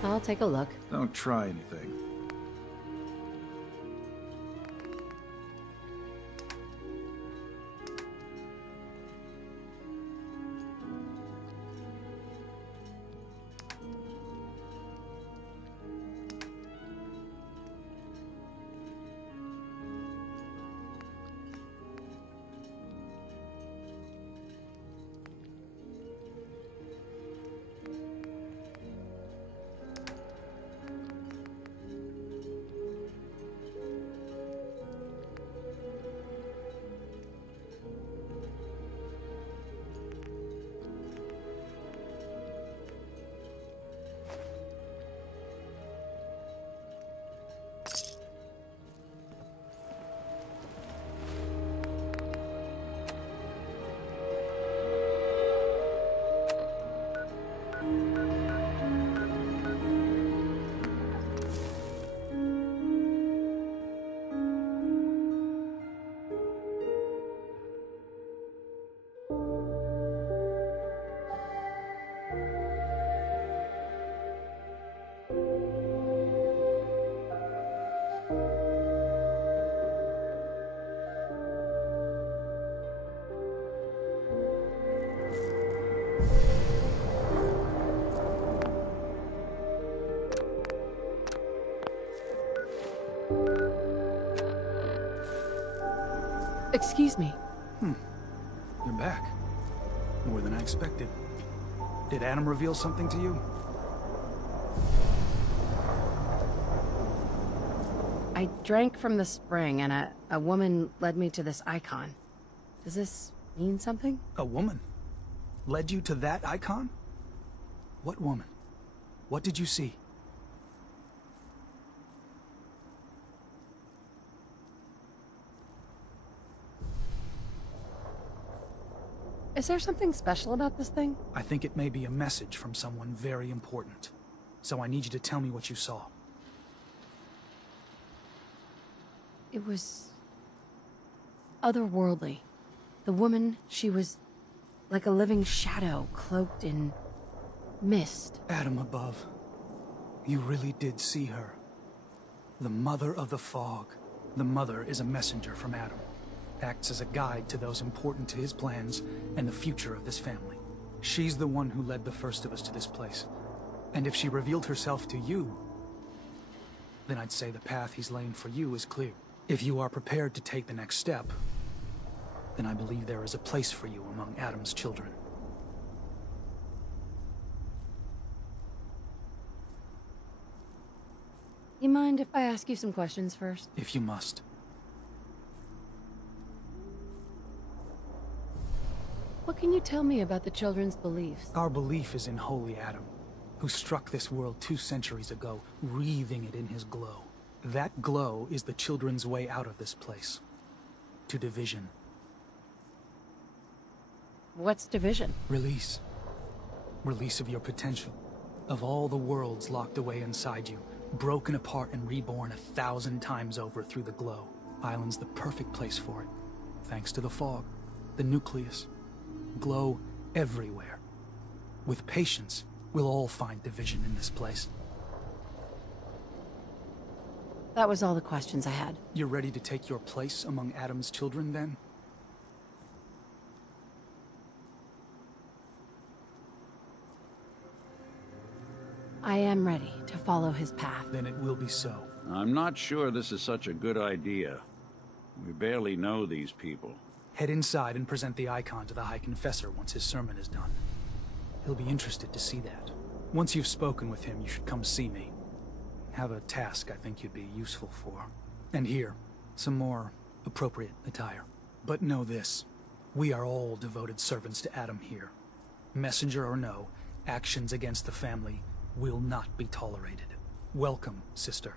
I'll take a look. Don't try anything. Excuse me. You're back. More than I expected. Did Adam reveal something to you? I drank from the spring, and a woman led me to this icon. Does this mean something? A woman? Led you to that icon? What woman? What did you see? Is there something special about this thing? I think it may be a message from someone very important. So I need you to tell me what you saw. It was otherworldly. The woman, she was like a living shadow cloaked in mist. Adam above. You really did see her. The Mother of the Fog. The Mother is a messenger from Adam. Acts as a guide to those important to his plans and the future of this family. She's the one who led the first of us to this place. And if she revealed herself to you, then I'd say the path he's laying for you is clear. If you are prepared to take the next step, then I believe there is a place for you among Adam's children. You mind if I ask you some questions first? If you must. What can you tell me about the children's beliefs? Our belief is in Holy Adam, who struck this world 2 centuries ago, wreathing it in his glow. That glow is the children's way out of this place. To division. What's division? Release. Release of your potential. Of all the worlds locked away inside you, broken apart and reborn 1,000 times over through the glow. Island's the perfect place for it. Thanks to the fog, the nucleus. Glow everywhere. With patience, we'll all find division in this place. That was all the questions I had. You're ready to take your place among Adam's children, then? I am ready to follow his path. Then it will be so. I'm not sure this is such a good idea. We barely know these people. Head inside and present the icon to the High Confessor once his sermon is done. He'll be interested to see that. Once you've spoken with him, you should come see me. Have a task I think you'd be useful for. And here, some more appropriate attire. But know this, we are all devoted servants to Adam here. Messenger or no, actions against the family will not be tolerated. Welcome, sister.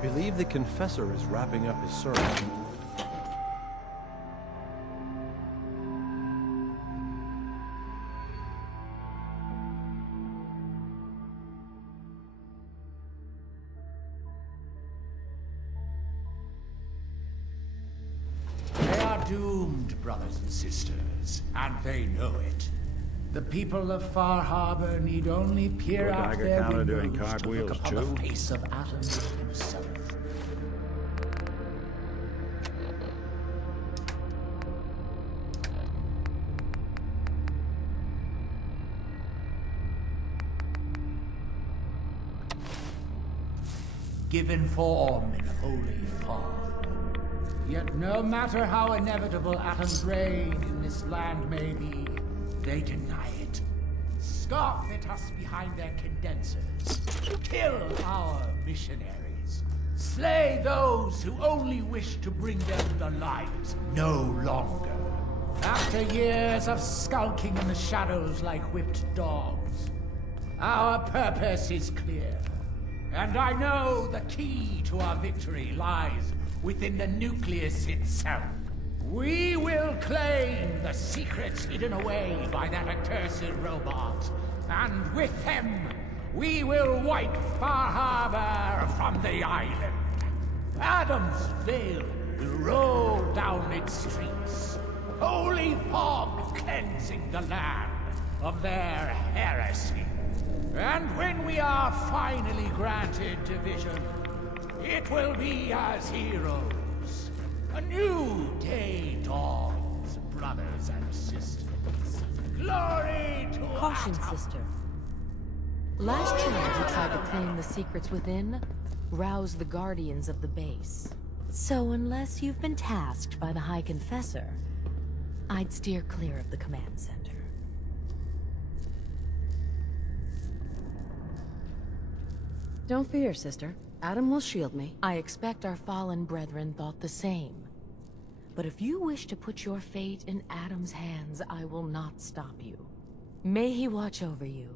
Believe the confessor is wrapping up his sermon. They are doomed, brothers and sisters, and they know it. The people of Far Harbor need only peer out their windows to look upon the face of Atom himself. Given form in holy form. Yet no matter how inevitable Atom's reign in this land may be, they deny it. Scoff at us behind their condensers. Kill our missionaries. Slay those who only wish to bring them the light no longer. After years of skulking in the shadows like whipped dogs, our purpose is clear. And I know the key to our victory lies within the nucleus itself. We will claim the secrets hidden away by that accursed robot. And with them, we will wipe Far Harbor from the island. Adam's veil will roll down its streets. Holy fog cleansing the land of their heresy. And when we are finally granted division, it will be as heroes. A new day dawns, brothers and sisters. Glory to Caution, Atom. sister. Last chance you tried to claim the secrets within, rouse the guardians of the base. So unless you've been tasked by the High Confessor, I'd steer clear of the command center. Don't fear, sister. Adam will shield me. I expect our fallen brethren thought the same. But if you wish to put your fate in Adam's hands, I will not stop you. May he watch over you.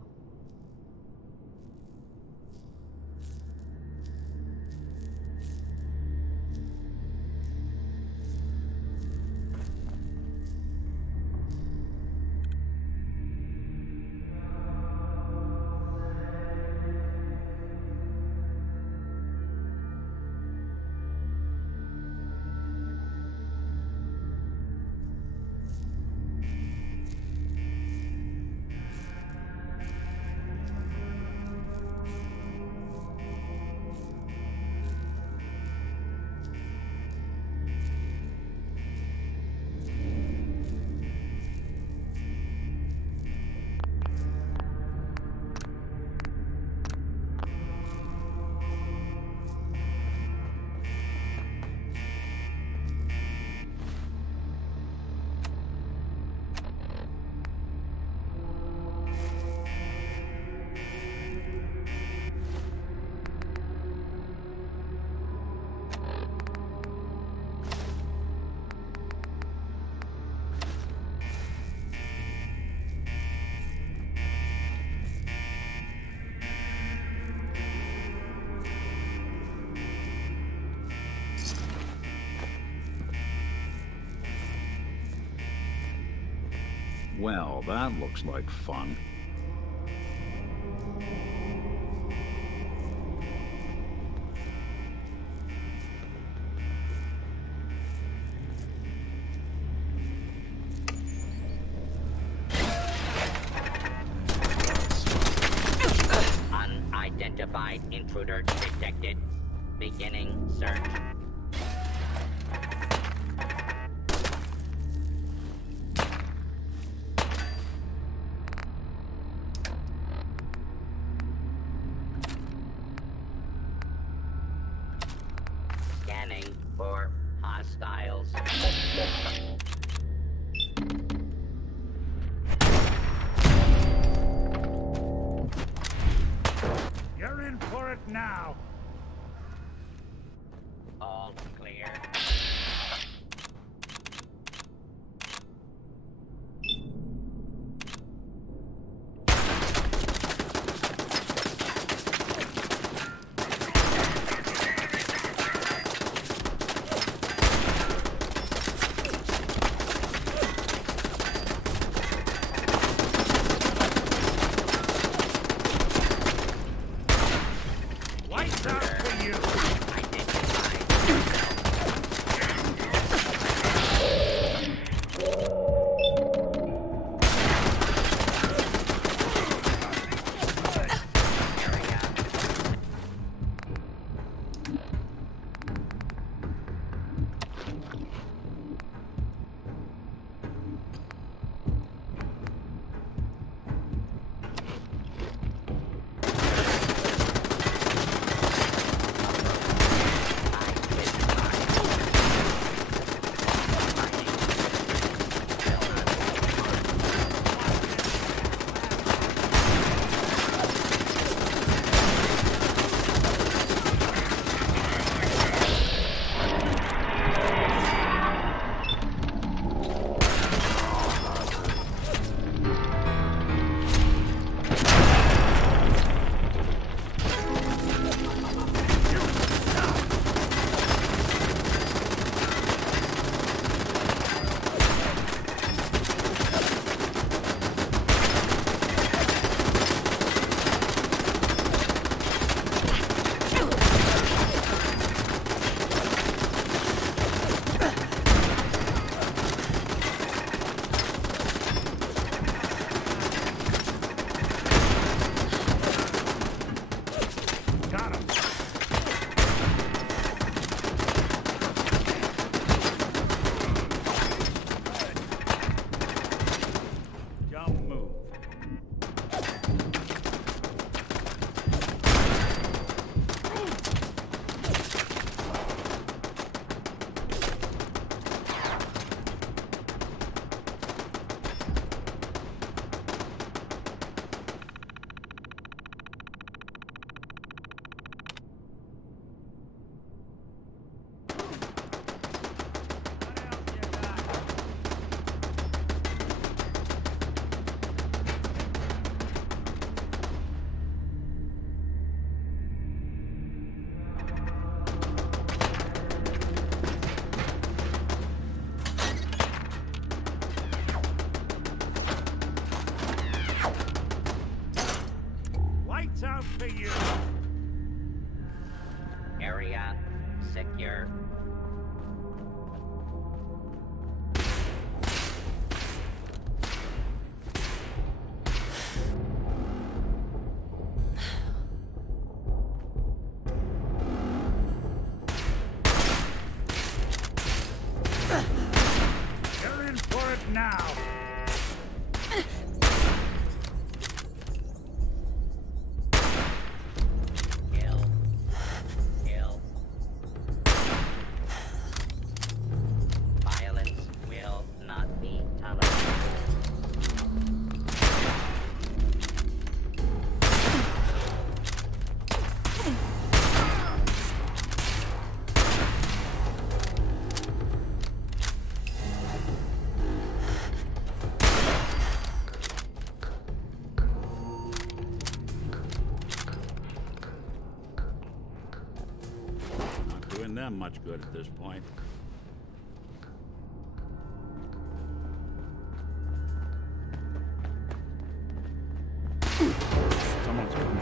Well, that looks like fun. Unidentified intruder detected. Beginning search. Scanning for hostiles. You're in for it now. All clear. out for you! Area secure. You're in for it now! Violence will not be tolerated. Not doing them much good at this point. Someone's coming.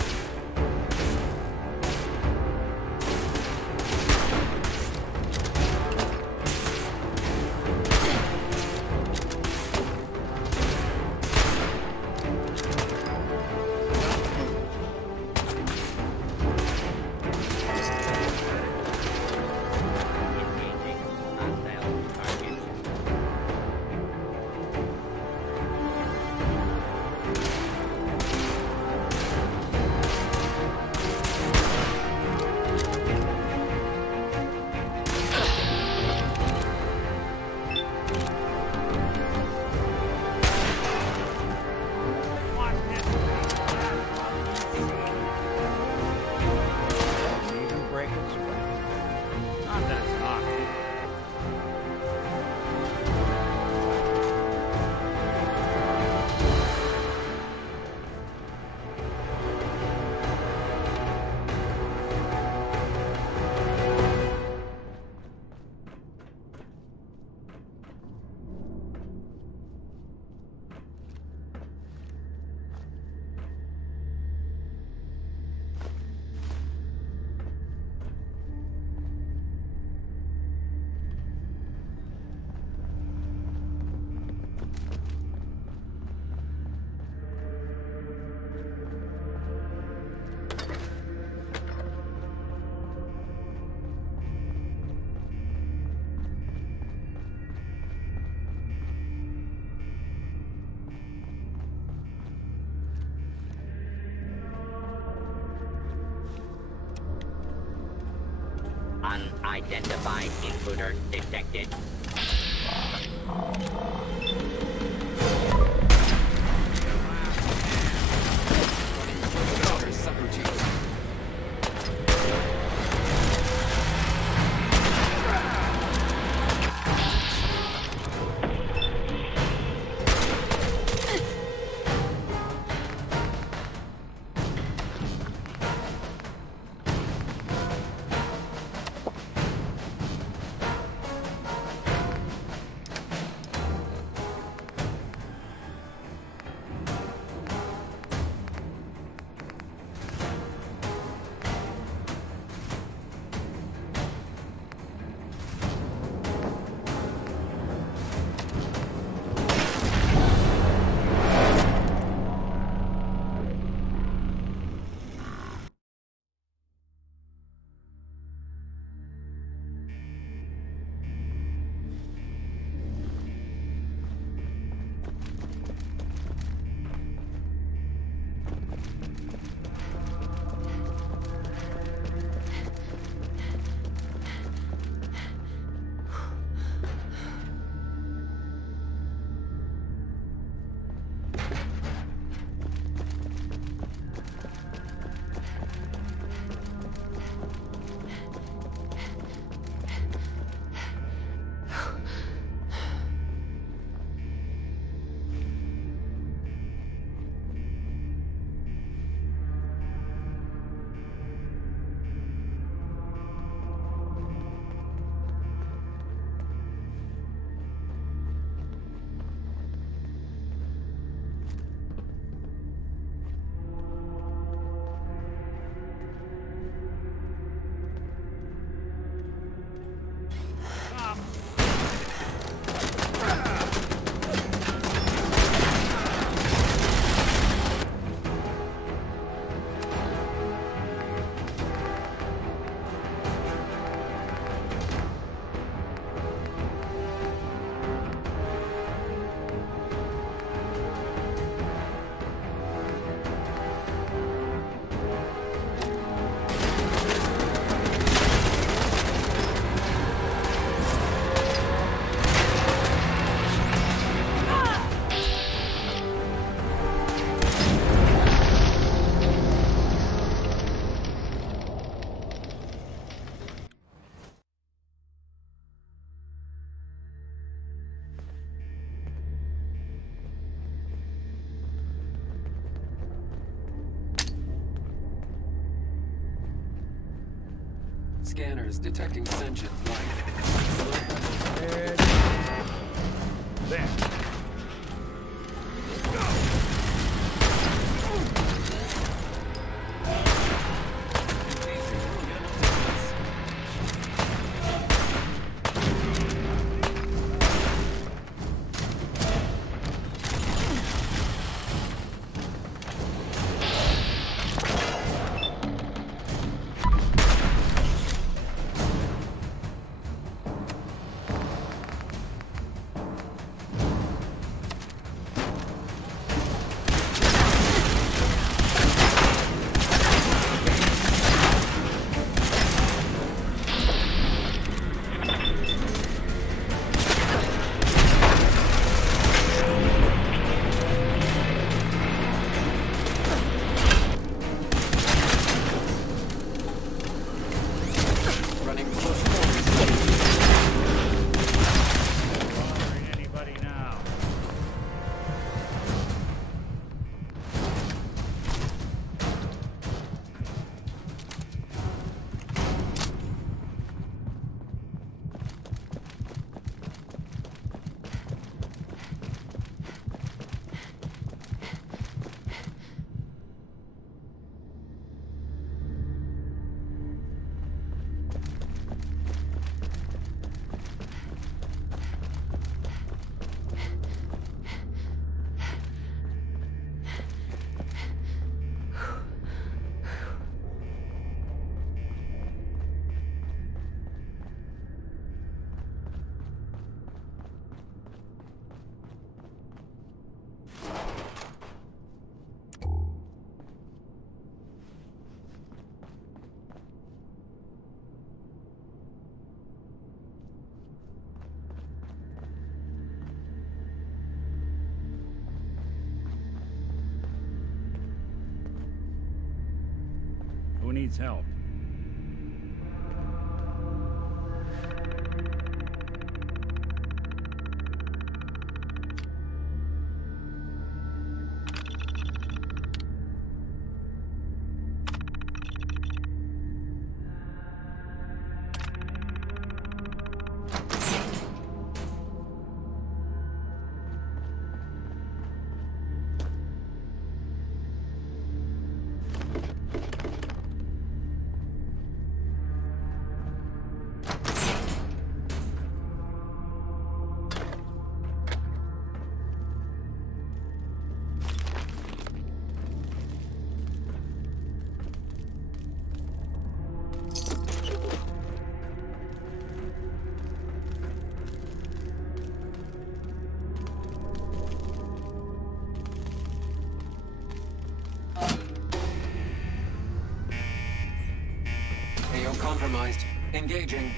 Not that it's hot. Unidentified intruder detected. Scanners detecting sentient life. There. Who needs help? Compromised. Engaging.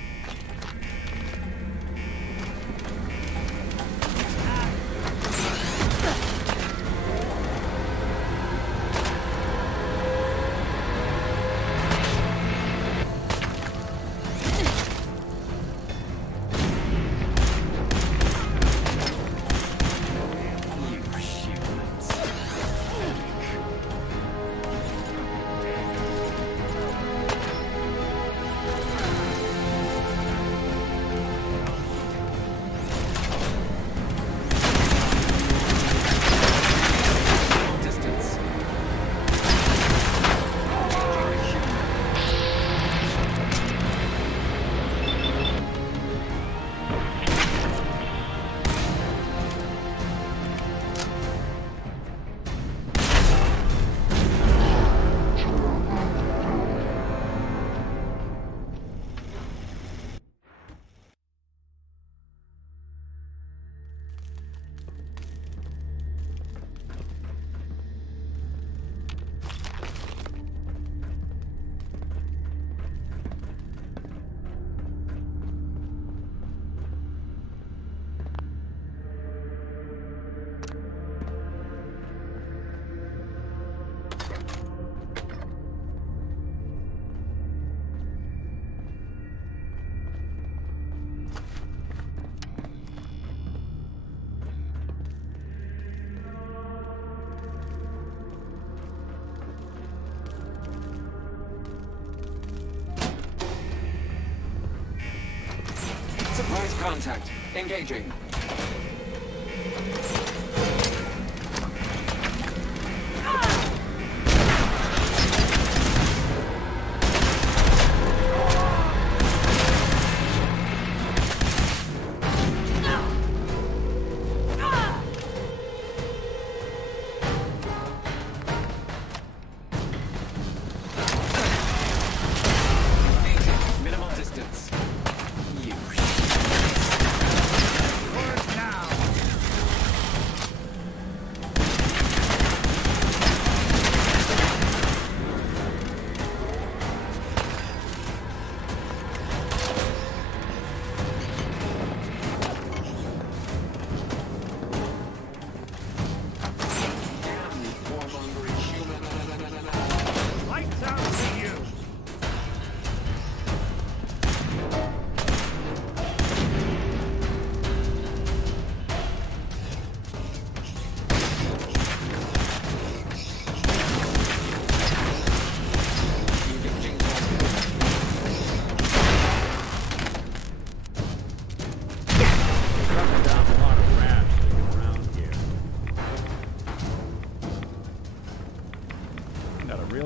Rise contact. Engaging.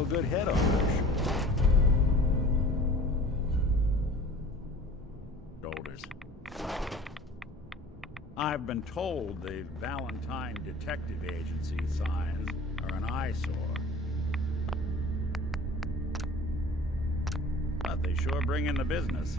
Good head on those shoulders. I've been told the Valentine Detective Agency signs are an eyesore. But they sure bring in the business.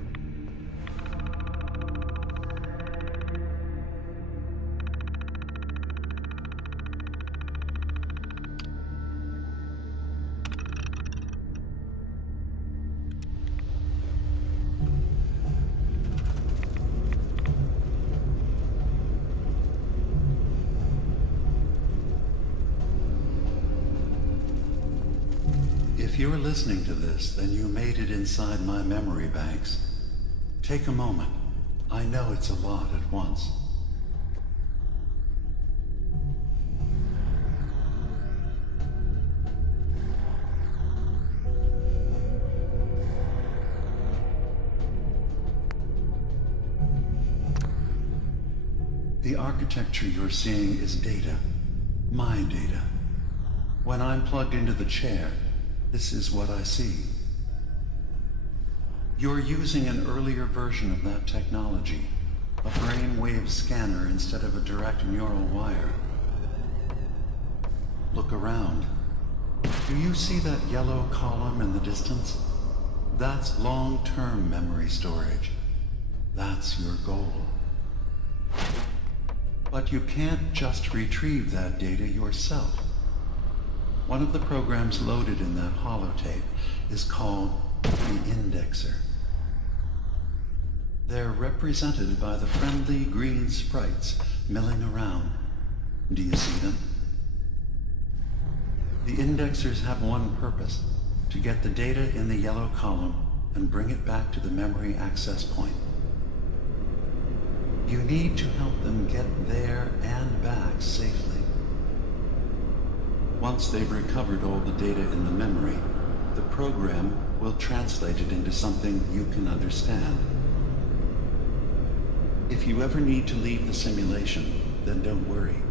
If you're listening to this, then you made it inside my memory banks. Take a moment. I know it's a lot at once. The architecture you're seeing is data. My data. When I'm plugged into the chair, this is what I see. You're using an earlier version of that technology, a brainwave scanner instead of a direct neural wire. Look around. Do you see that yellow column in the distance? That's long-term memory storage. That's your goal. But you can't just retrieve that data yourself. One of the programs loaded in that holotape is called the Indexer. They're represented by the friendly green sprites milling around. Do you see them? The Indexers have one purpose: to get the data in the yellow column and bring it back to the memory access point. You need to help them get there and back safely. Once they've recovered all the data in the memory, the program will translate it into something you can understand. If you ever need to leave the simulation, then don't worry.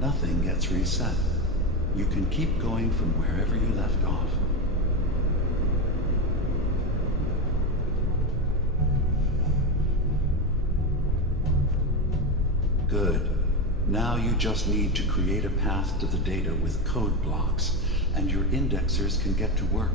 Nothing gets reset. You can keep going from wherever you left off. Good. Now you just need to create a path to the data with code blocks, and your indexers can get to work